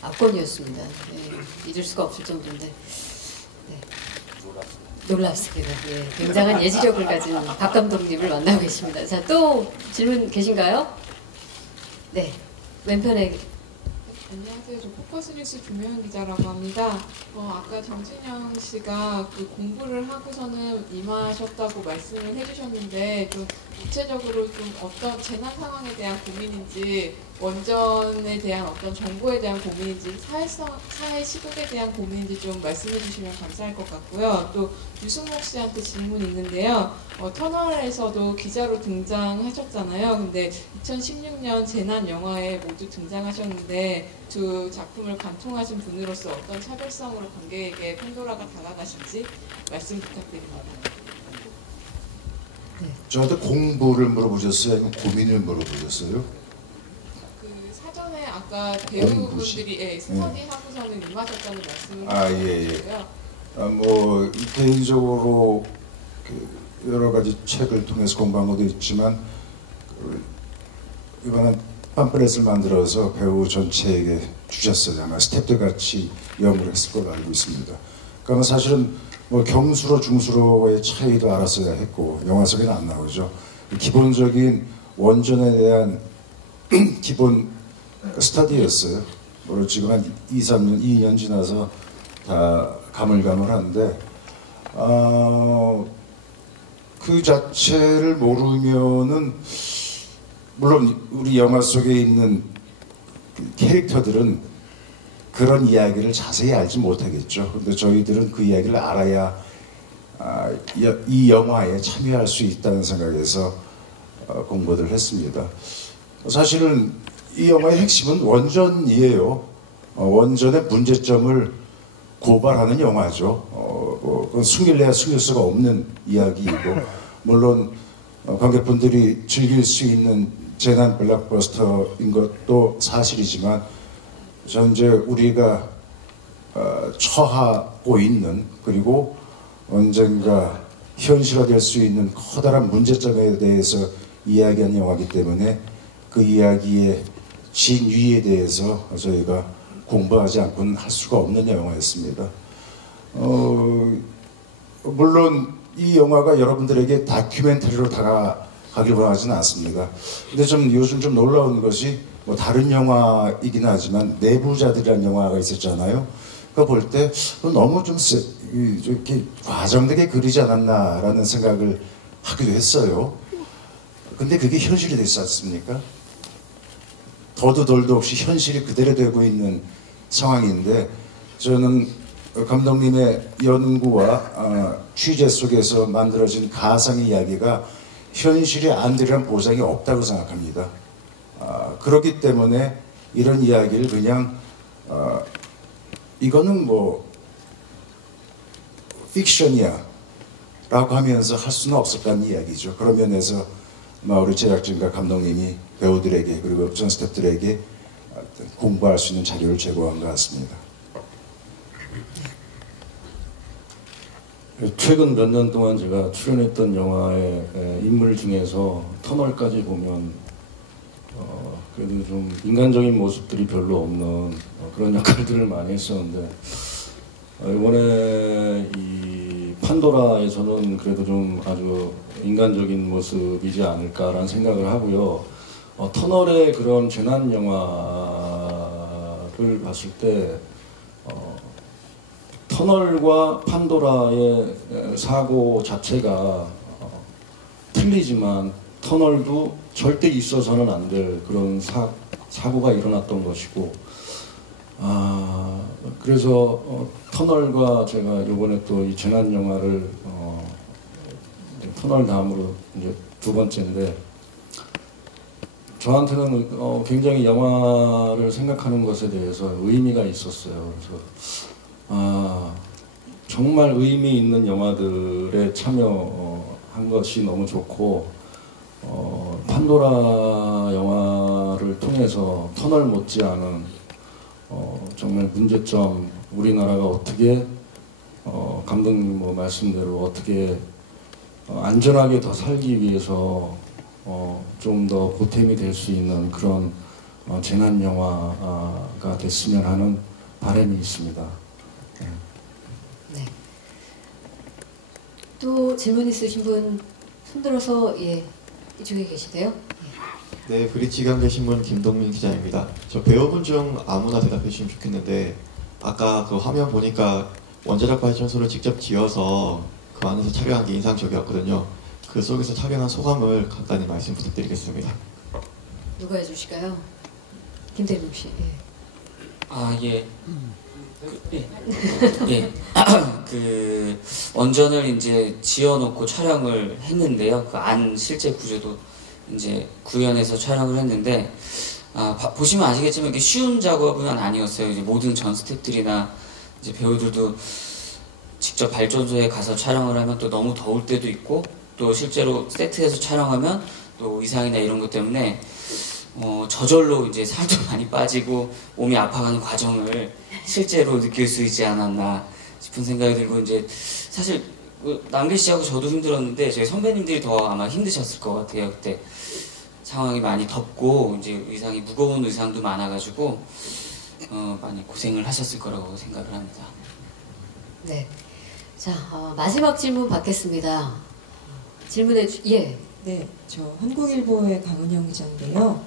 압권이었습니다. 네, 잊을 수가 없을 정도인데 네. 놀랍습니다. 예, 굉장한 예지력을 가진 박 감독님을 만나고 계십니다. 자, 또 질문 계신가요? 네, 왼편에. 안녕하세요. 저 포커스뉴스 조명현 기자라고 합니다. 아까 정진영 씨가 그 공부를 하고서는 임하셨다고 말씀을 해주셨는데 좀 구체적으로 좀 어떤 재난 상황에 대한 고민인지 원전에 대한 어떤 정보에 대한 고민인지 사회 시국에 대한 고민인지 좀 말씀해 주시면 감사할 것 같고요. 또 유승목 씨한테 질문이 있는데요. 터널에서도 기자로 등장하셨잖아요. 근데 2016년 재난 영화에 모두 등장하셨는데 두 작품을 관통하신 분으로서 어떤 차별성으로 관객에게 판도라가 다가가실지 말씀 부탁드립니다. 네. 저한테 공부를 물어보셨어요? 아니면 고민을 물어보셨어요? 그 사전에 아까 배우분들이 스터디 하고서는 임하셨다는 말씀을 예. 뭐 개인적으로 여러 가지 책을 통해서 공부한 것도 있지만 이번엔 팜플렛을 만들어서 배우 전체에게 주셨어요. 아마 스태프들 같이 연구를 했을 걸로 알고 있습니다. 그러면 사실은 뭐 경수로 중수로의 차이도 알았어야 했고 영화 속에는 안 나오죠. 기본적인 원전에 대한 기본 스터디였어요. 물론 지금 한 2년 지나서 다 가물가물한데 그 자체를 모르면은 물론 우리 영화 속에 있는 캐릭터들은 그런 이야기를 자세히 알지 못하겠죠. 근데 저희들은 그 이야기를 알아야 이 영화에 참여할 수 있다는 생각에서 공부를 했습니다. 사실은 이 영화의 핵심은 원전이에요. 원전의 문제점을 고발하는 영화죠. 숨길래야 숨길 수가 없는 이야기이고 물론 관객분들이 즐길 수 있는 재난 블록버스터인 것도 사실이지만 현재 우리가 처하고 있는 그리고 언젠가 현실화될 수 있는 커다란 문제점에 대해서 이야기하는 영화이기 때문에 그 이야기의 진위에 대해서 저희가 공부하지 않고는 할 수가 없는 영화였습니다. 물론 이 영화가 여러분들에게 다큐멘터리로 다가가길 원하지는 않습니다. 근데 요즘 좀 놀라운 것이 뭐 다른 영화이긴 하지만 내부자들이라는 영화가 있었잖아요. 그거 볼 때 너무 좀 이렇게 과장되게 그리지 않았나라는 생각을 하기도 했어요. 근데 그게 현실이 됐지 않습니까? 더도 덜도 없이 현실이 그대로 되고 있는 상황인데 저는 감독님의 연구와 취재 속에서 만들어진 가상의 이야기가 현실이 안 되리란 보장이 없다고 생각합니다. 그렇기 때문에 이런 이야기를 그냥 이거는 뭐 픽션이야 라고 하면서 할 수는 없었다는 이야기죠. 그런 면에서 우리 제작진과 감독님이 배우들에게 그리고 옵션 스태프들에게 공부할 수 있는 자료를 제공한 것 같습니다. 최근 몇 년 동안 제가 출연했던 영화의 인물 중에서 터널까지 보면 그래도 좀 인간적인 모습들이 별로 없는 그런 역할들을 많이 했었는데 이번에 이 판도라에서는 그래도 좀 아주 인간적인 모습이지 않을까라는 생각을 하고요. 터널의 그런 재난 영화를 봤을 때 터널과 판도라의 사고 자체가 틀리지만 터널도 절대 있어서는 안 될 그런 사고가 일어났던 것이고 그래서 터널과 제가 이번에 또 이 재난 영화를 터널 다음으로 이제 두 번째인데 저한테는 굉장히 영화를 생각하는 것에 대해서 의미가 있었어요. 그래서 정말 의미 있는 영화들에 참여한 것이 너무 좋고 판도라 영화를 통해서 터널 못지않은 정말 문제점, 우리나라가 어떻게 감독님 뭐 말씀대로 어떻게 안전하게 더 살기 위해서 좀 더 보탬이 될 수 있는 그런 재난 영화가 됐으면 하는 바람이 있습니다. 네. 또 질문 있으신 분 손들어서 예 이쪽에 계시대요. 네, 브릿지감계 신문 김동민 기자입니다. 저 배우분 중 아무나 대답해 주시면 좋겠는데 아까 그 화면 보니까 원자력 발전소를 직접 지어서 그 안에서 촬영한 게 인상적이었거든요. 그 속에서 촬영한 소감을 간단히 말씀 부탁드리겠습니다. 누가 해주실까요? 김대중 씨. 예. 예. 그 원전을 이제 지어놓고 촬영을 했는데요. 그 안 실제 구조도 이제 구현해서 촬영을 했는데 보시면 아시겠지만 이게 쉬운 작업은 아니었어요. 이제 모든 전 스태프들이나 이제 배우들도 직접 발전소에 가서 촬영을 하면 또 너무 더울 때도 있고 또 실제로 세트에서 촬영하면 또 의상이나 이런 것 때문에 저절로 이제 살도 많이 빠지고 몸이 아파가는 과정을 실제로 느낄 수 있지 않았나 싶은 생각이 들고 이제 사실 남길 씨하고 저도 힘들었는데 저희 선배님들이 더 아마 힘드셨을 것 같아요. 그때 상황이 많이 덥고 이제 의상이 무거운 의상도 많아가지고 많이 고생을 하셨을 거라고 생각을 합니다. 네. 자 마지막 질문 받겠습니다. 질문해 예. 네, 저 한국일보의 강은영 기자인데요.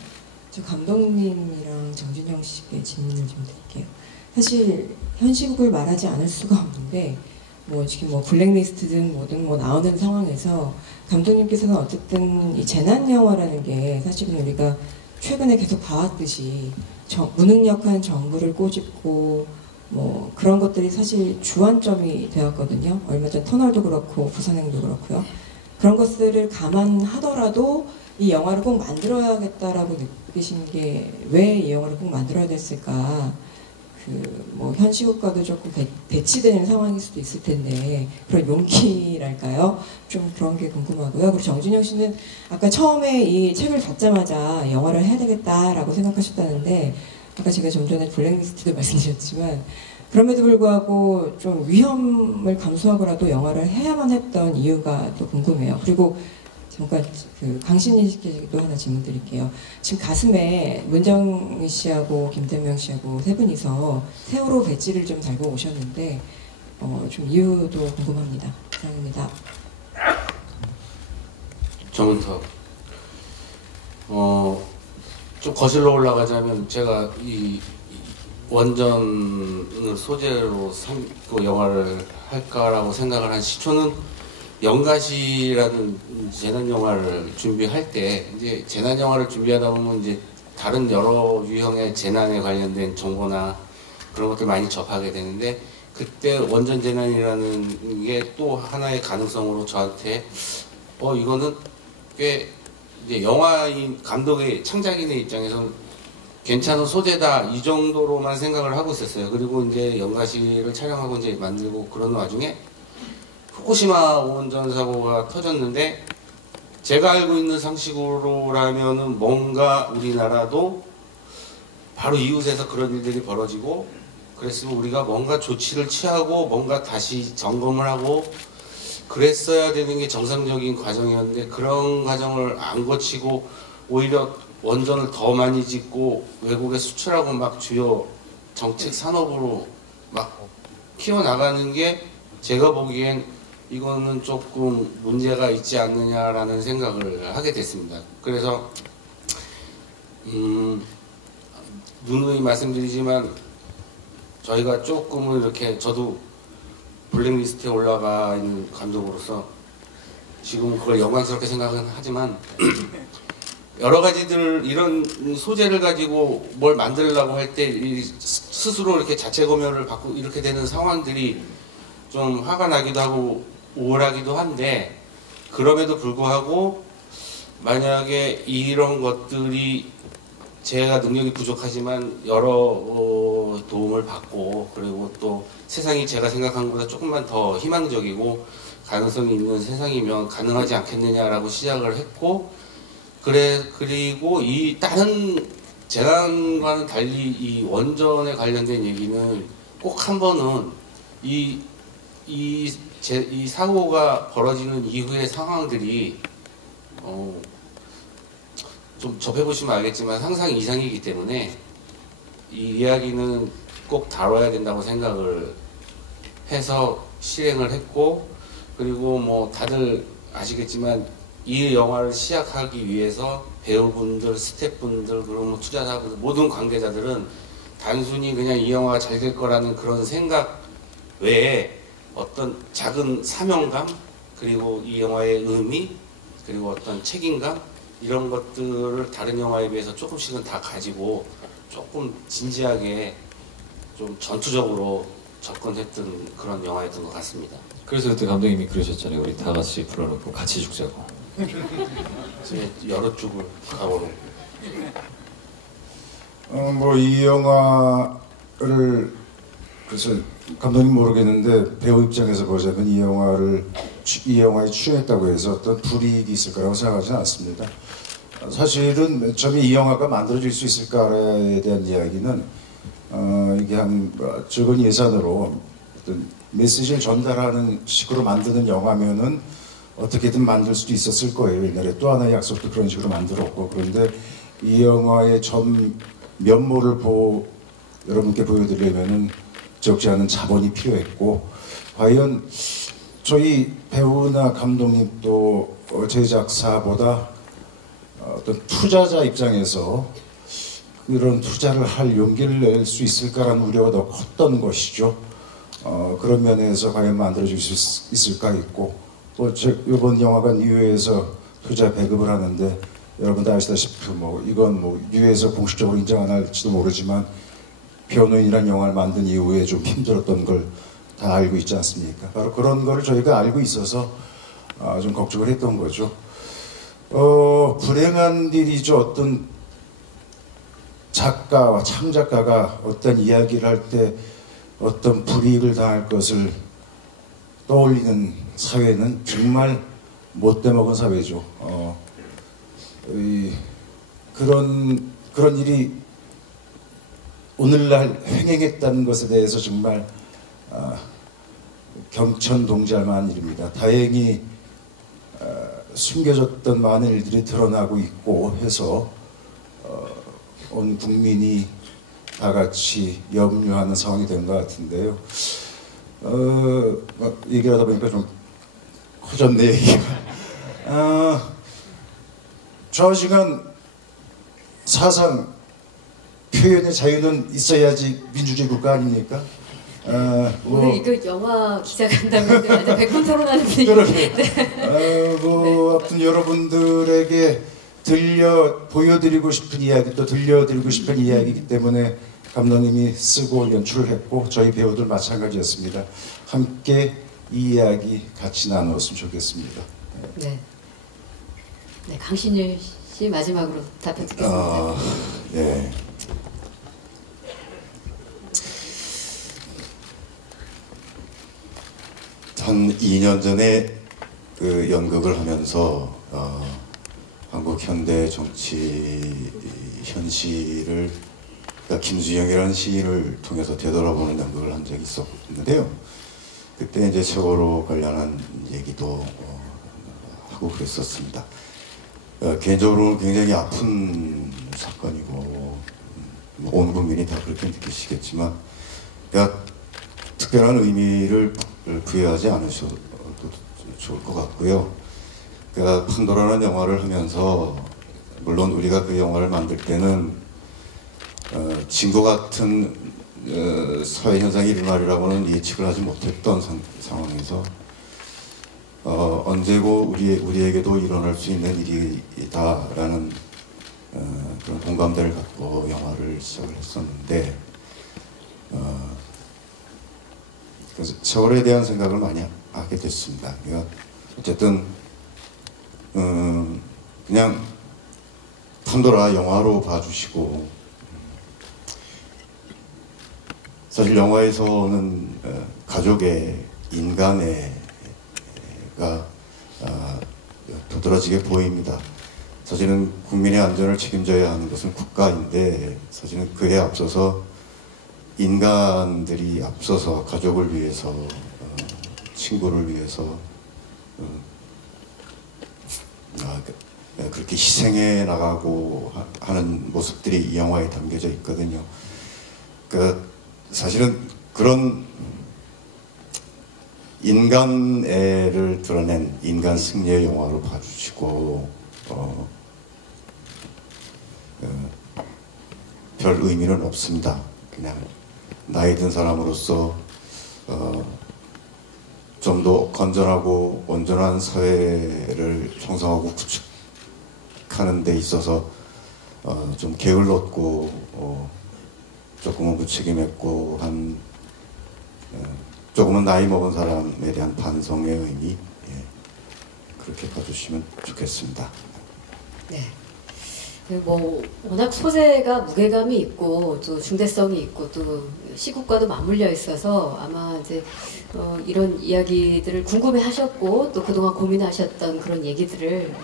저 감독님이랑 정준영 씨께 질문을 좀 드릴게요. 사실 현 시국을 말하지 않을 수가 없는데 지금 블랙리스트든 뭐든 나오는 상황에서 감독님께서는 어쨌든 이 재난 영화라는 게 사실은 우리가 최근에 계속 봐왔듯이 무능력한 정부를 꼬집고 그런 것들이 사실 주안점이 되었거든요. 얼마 전 터널도 그렇고 부산행도 그렇고요. 그런 것들을 감안하더라도 이 영화를 꼭 만들어야겠다라고 느끼신 게 왜 이 영화를 꼭 만들어야 됐을까? 현 시국과도 조금 배치되는 상황일 수도 있을 텐데 그런 용기랄까요? 좀 그런 게 궁금하고요. 그리고 정준영 씨는 아까 처음에 이 책을 받자마자 영화를 해야 되겠다라고 생각하셨다는데 아까 제가 좀 전에 블랙리스트도 말씀드렸지만 그럼에도 불구하고 좀 위험을 감수하고라도 영화를 해야만 했던 이유가 또 궁금해요. 그리고 잠깐 강신희 씨께도 하나 질문 드릴게요. 지금 가슴에 문정희 씨하고 김대명 씨하고 세 분이서 세월호 배지를 좀 달고 오셨는데 좀 이유도 궁금합니다. 감사합니다. 정은석. 좀 거슬러 올라가자면 제가 이 원전을 소재로 삼고 영화를 할까라고 생각을 한 시초는 영가시라는 재난 영화를 준비할 때 이제 재난 영화를 준비하다 보면 이제 다른 여러 유형의 재난에 관련된 정보나 그런 것들 많이 접하게 되는데 그때 원전 재난이라는 게 또 하나의 가능성으로 저한테 이거는 꽤 이제 영화인 감독의 창작인의 입장에서는 괜찮은 소재다 이 정도로만 생각을 하고 있었어요. 그리고 이제 영가시를 촬영하고 이제 만들고 그런 와중에 후쿠시마 원전 사고가 터졌는데 제가 알고 있는 상식으로라면은 뭔가 우리나라도 바로 이웃에서 그런 일들이 벌어지고 그랬으면 우리가 뭔가 조치를 취하고 뭔가 다시 점검을 하고 그랬어야 되는 게 정상적인 과정이었는데 그런 과정을 안 거치고 오히려 원전을 더 많이 짓고 외국에 수출하고 막 주요 정책 산업으로 막 키워나가는 게 제가 보기엔 이거는 조금 문제가 있지 않느냐라는 생각을 하게 됐습니다. 그래서 누누이 말씀드리지만 저희가 조금은 이렇게 저도 블랙리스트에 올라가 있는 감독으로서 지금 그걸 영광스럽게 생각은 하지만 여러 가지들 이런 소재를 가지고 뭘 만들려고 할 때 스스로 이렇게 자체 검열을 받고 이렇게 되는 상황들이 좀 화가 나기도 하고 우울하기도 한데 그럼에도 불구하고 만약에 이런 것들이 제가 능력이 부족하지만 여러 도움을 받고 그리고 또 세상이 제가 생각한 것보다 조금만 더 희망적이고 가능성이 있는 세상이면 가능하지 않겠느냐라고 시작을 했고 그리고 이 다른 재난과는 달리 이 원전에 관련된 얘기는 꼭 한 번은 이 사고가 벌어지는 이후의 상황들이 좀 접해보시면 알겠지만 항상 이상이기 때문에 이 이야기는 꼭 다뤄야 된다고 생각을 해서 실행을 했고 그리고 뭐 다들 아시겠지만 이 영화를 시작하기 위해서 배우분들, 스태프분들, 그리고 뭐 투자자분들 모든 관계자들은 단순히 그냥 이 영화가 잘 될 거라는 그런 생각 외에 어떤 작은 사명감 그리고 이 영화의 의미 그리고 어떤 책임감 이런 것들을 다른 영화에 비해서 조금씩은 다 가지고 조금 진지하게 좀 전투적으로 접근했던 그런 영화였던 것 같습니다. 그래서 그때 감독님이 그러셨잖아요. 우리 다 같이 불러놓고 같이 죽자고. 여러 쪽을 각오로. 뭐 이 영화를 그래서 감독님 모르겠는데 배우 입장에서 보자면 이 영화에 출연했다고 해서 어떤 불이익이 있을 거라고 생각하지는 않습니다. 사실은 맨 처음에 이 영화가 만들어질 수 있을까에 대한 이야기는 이게 한 적은 예산으로 어떤 메시지를 전달하는 식으로 만드는 영화면은 어떻게든 만들 수도 있었을 거예요. 옛날에 또 하나의 약속도 그런 식으로 만들었고 그런데 이 영화의 전 면모를 여러분께 보여드리려면은 적지 않은 자본이 필요했고 과연 저희 배우나 감독님 또 제작사보다 어떤 투자자 입장에서 그런 투자를 할 용기를 낼 수 있을까라는 우려가 더 컸던 것이죠. 그런 면에서 과연 만들어질 수 있을까 있고 또 이번 영화관 뉴에서 투자 배급을 하는데 여러분도 아시다시피 이건 뉴에서 공식적으로 인정 안 할지도 모르지만 변호인이라는 영화를 만든 이후에 좀 힘들었던 걸 다 알고 있지 않습니까? 바로 그런 거를 저희가 알고 있어서 좀 걱정을 했던 거죠. 불행한 일이죠. 어떤 작가와 창작가가 어떤 이야기를 할 때 어떤 불이익을 당할 것을 떠올리는 사회는 정말 못돼 먹은 사회죠. 그런 일이 오늘날 횡행했다는 것에 대해서 정말 경천동지할 만한 일입니다. 다행히 숨겨졌던 많은 일들이 드러나고 있고 해서 온 국민이 다 같이 염려하는 상황이 된 것 같은데요. 얘기를 하다 보니까 좀 커졌네 얘기가. 좌우지간 사상 표현의 자유는 있어야지 민주주의 국가 아닙니까? 오늘 이거 영화 기자 간담회인데 완전 100분 토론하는 분위기. 네. 아무튼 여러분들에게 보여드리고 싶은 이야기 또 들려드리고 싶은 이야기이기 때문에 감독님이 쓰고 연출을 했고 저희 배우들 마찬가지였습니다. 함께 이 이야기 같이 나누었으면 좋겠습니다. 네. 네, 강신일 씨 마지막으로 답변 듣겠습니다. 네. 한 2년 전에 그 연극을 하면서 한국 현대 정치 현실을 그러니까 김수영이라는 시인을 통해서 되돌아보는 연극을 한 적이 있었는데요. 그때 이제 세월호 관련한 얘기도 하고 그랬었습니다. 개인적으로 굉장히 아픈 사건이고 온 국민이 다 그렇게 느끼시겠지만 그러니까 특별한 의미를 부여하지 않으셔도 좋을 것 같고요. 그러니까 판도라는 영화를 하면서 물론 우리가 그 영화를 만들 때는 진과 같은 사회 현상이 일어나리라고는 예측을 하지 못했던 상황에서 언제고 우리에게도 일어날 수 있는 일이다라는 그런 공감대를 갖고 영화를 시작을 했었는데 그래서 세월에 대한 생각을 많이 하게 됐습니다. 그러니까 어쨌든 그냥 판도라 영화로 봐주시고, 사실 영화에서는 가족의 인간애가 도드라지게 보입니다. 사실은 국민의 안전을 책임져야 하는 것은 국가인데, 사실은 그에 앞서서 인간들이 앞서서 가족을 위해서, 친구를 위해서 그렇게 희생해 나가고 하는 모습들이 이 영화에 담겨져 있거든요. 사실은 그런 인간애를 드러낸 인간 승리의 영화로 봐주시고, 별 의미는 없습니다. 그냥 나이 든 사람으로서 좀 더 건전하고 온전한 사회를 형성하고 구축하는 데 있어서 좀 게을렀고 조금은 무책임했고 한 조금은 나이 먹은 사람에 대한 반성의 의미, 그렇게 봐주시면 좋겠습니다. 네. 뭐 워낙 소재가 무게감이 있고 또 중대성이 있고 또 시국과도 맞물려 있어서 아마 이제 이런 이야기들을 궁금해하셨고 또 그동안 고민하셨던 그런 얘기들을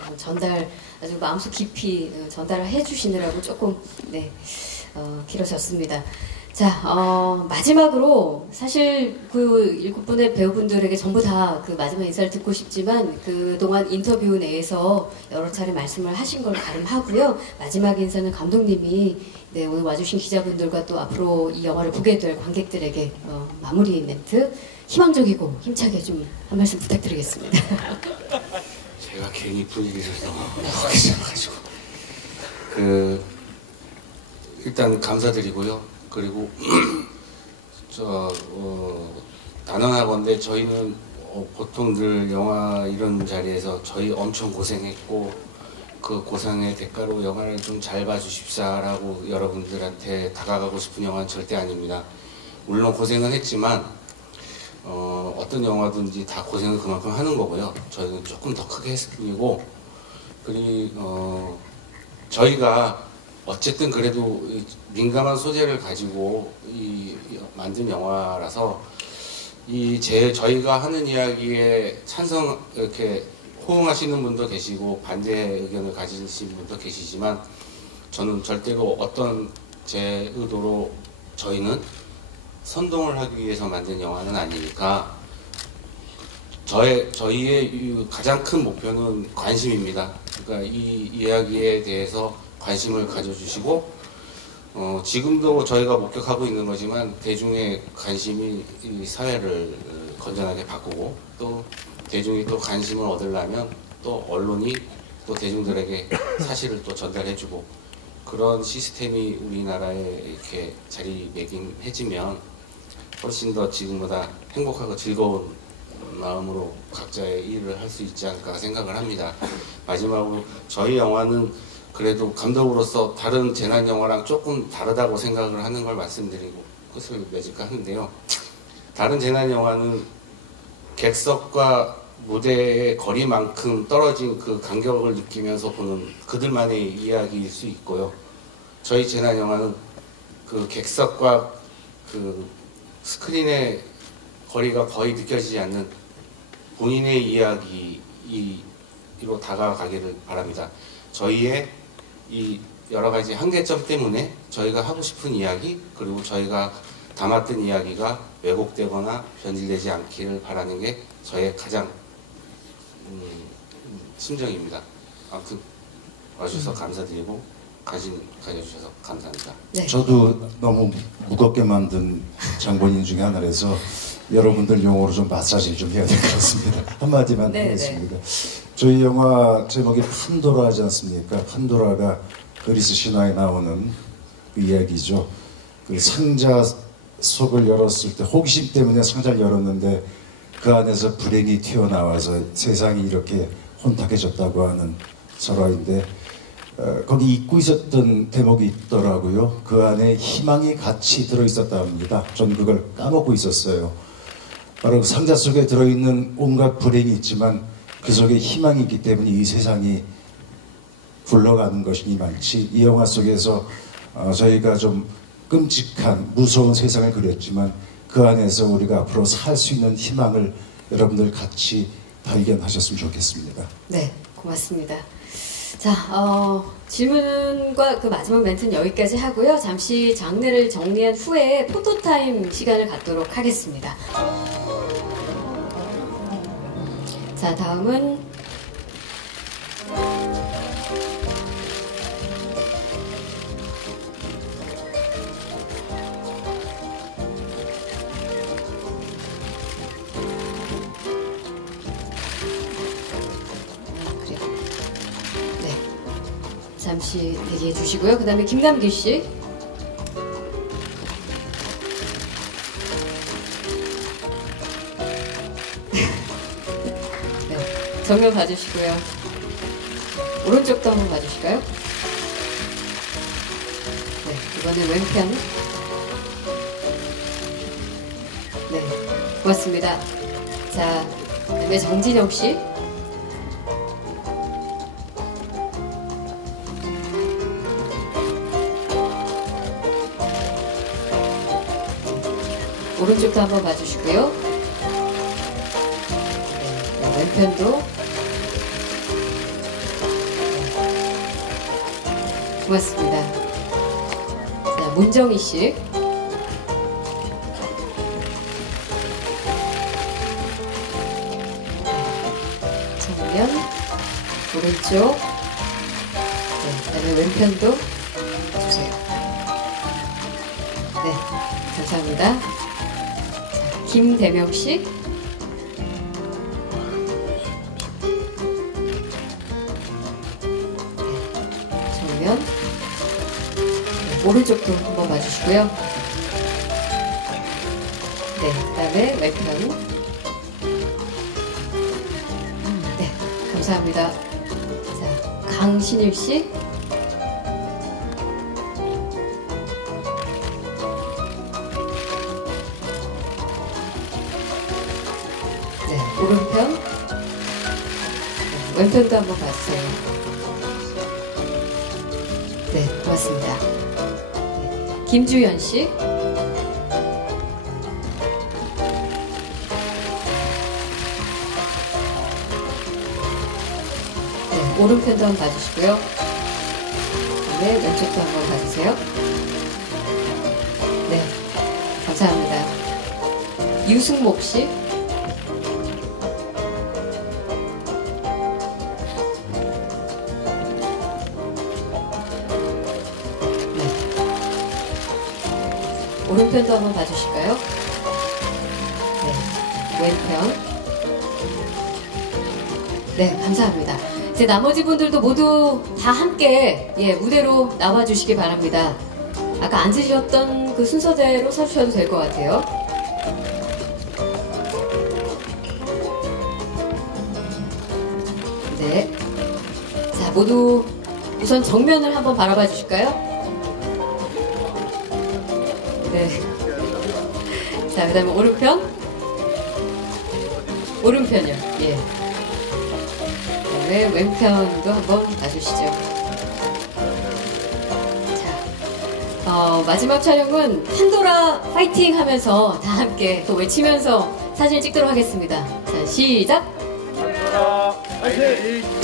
아주 마음속 깊이 전달을 해주시느라고 조금 길어졌습니다. 자, 마지막으로 사실 그 7분의 배우분들에게 전부 다 그 마지막 인사를 듣고 싶지만 그동안 인터뷰 내에서 여러 차례 말씀을 하신 걸 가름하고요. 마지막 인사는 감독님이 오늘 와주신 기자분들과 또 앞으로 이 영화를 보게 될 관객들에게 마무리 멘트 희망적이고 힘차게 좀 한 말씀 부탁드리겠습니다. 제가 괜히 분위기를 너무 하기 싫어가지고 일단 감사드리고요. 그리고 단언하건대 저희는 보통 늘 영화 이런 자리에서 저희 엄청 고생했고 그 고생의 대가로 영화를 좀 잘 봐주십사라고 여러분들한테 다가가고 싶은 영화는 절대 아닙니다. 물론 고생은 했지만 어떤 영화든지 다 고생을 그만큼 하는 거고요. 저희는 조금 더 크게 했을 뿐이고, 그리고 저희가 어쨌든 그래도 민감한 소재를 가지고 만든 영화라서 저희가 하는 이야기에 이렇게 호응하시는 분도 계시고 반대 의견을 가지신 분도 계시지만 저는 절대로 어떤 제 의도로 저희는 선동을 하기 위해서 만든 영화는 아니니까 저희의 가장 큰 목표는 관심입니다. 그러니까 이 이야기에 대해서 관심을 가져주시고 지금도 저희가 목격하고 있는 거지만 대중의 관심이 이 사회를 건전하게 바꾸고 또 대중이 또 관심을 얻으려면 또 언론이 또 대중들에게 사실을 또 전달해주고 그런 시스템이 우리나라에 이렇게 자리매김해지면 훨씬 더 지금보다 행복하고 즐거운 마음으로 각자의 일을 할 수 있지 않을까 생각을 합니다. 마지막으로 저희 영화는 그래도 감독으로서 다른 재난 영화랑 조금 다르다고 생각을 하는 걸 말씀드리고 끝을 맺을까 하는데요. 다른 재난 영화는 객석과 무대의 거리만큼 떨어진 그 간격을 느끼면서 보는 그들만의 이야기일 수 있고요. 저희 재난 영화는 그 객석과 그 스크린의 거리가 거의 느껴지지 않는 본인의 이야기로 다가가기를 바랍니다. 저희의 이 여러 가지 한계점 때문에 저희가 하고 싶은 이야기 그리고 저희가 담았던 이야기가 왜곡되거나 변질되지 않기를 바라는 게 저의 가장 심정입니다. 아무튼 와주셔서 감사드리고 관심 가져주셔서 감사합니다. 네. 저도 너무 무겁게 만든 장본인 중에 하나라서 여러분들 용어로 좀 마사지를 좀 해야 될 것 같습니다. 한마디만 하겠습니다. 저희 영화 제목이 판도라 하지 않습니까? 판도라가 그리스 신화에 나오는 그 이야기죠. 그 상자 속을 열었을 때 호기심 때문에 상자를 열었는데 그 안에서 불행이 튀어나와서 세상이 이렇게 혼탁해졌다고 하는 설화인데 거기 잊고 있었던 대목이 있더라고요. 그 안에 희망이 같이 들어있었다 합니다. 전 그걸 까먹고 있었어요. 바로 그 상자 속에 들어있는 온갖 불행이 있지만 그 속에 희망이 있기 때문에 이 세상이 굴러가는 것이 이만치 이 영화 속에서 저희가 좀 끔찍한 무서운 세상을 그렸지만 그 안에서 우리가 앞으로 살 수 있는 희망을 여러분들 같이 발견하셨으면 좋겠습니다. 네, 고맙습니다. 자, 질문과 그 마지막 멘트는 여기까지 하고요. 잠시 장르를 정리한 후에 포토타임 시간을 갖도록 하겠습니다. 자, 다음은 잠시 대기해 주시고요. 그 다음에 김남길 씨. 네, 정면 봐주시고요. 오른쪽도 한번 봐주실까요? 네, 이번엔 왼편. 네, 고맙습니다. 자, 그 다음에 정진영 씨. 오른쪽도 한번 봐주시고요. 네, 왼편도. 고맙습니다. 자, 문정희 씨. 정면, 오른쪽. 네, 그다음에 왼편도 주세요. 네, 감사합니다. 김대명 씨. 정면. 네, 오른쪽도 한번 봐주시고요. 네, 그 다음에 왼편. 네, 감사합니다. 자, 강신일 씨. 오른편, 왼편도 한번 봐주세요. 네, 고맙습니다. 네, 김주현 씨. 네, 오른편도 한번 봐주시고요. 네, 왼쪽도 한번 봐주세요. 네, 감사합니다. 유승목 씨. 오른편도 한번 봐주실까요? 네, 왼편. 네, 감사합니다. 이제 나머지 분들도 모두 다 함께 무대로 나와주시기 바랍니다. 아까 앉으셨던 그 순서대로 서주셔도 될 것 같아요. 네. 자, 모두 우선 정면을 한번 바라봐 주실까요? 네. 자, 그 다음에 오른편. 오른편이요. 예. 그 다음에 왼편도 한번 봐주시죠. 자, 마지막 촬영은 판도라 파이팅 하면서 다 함께 또 외치면서 사진 찍도록 하겠습니다. 자, 시작! 판도라 파이팅!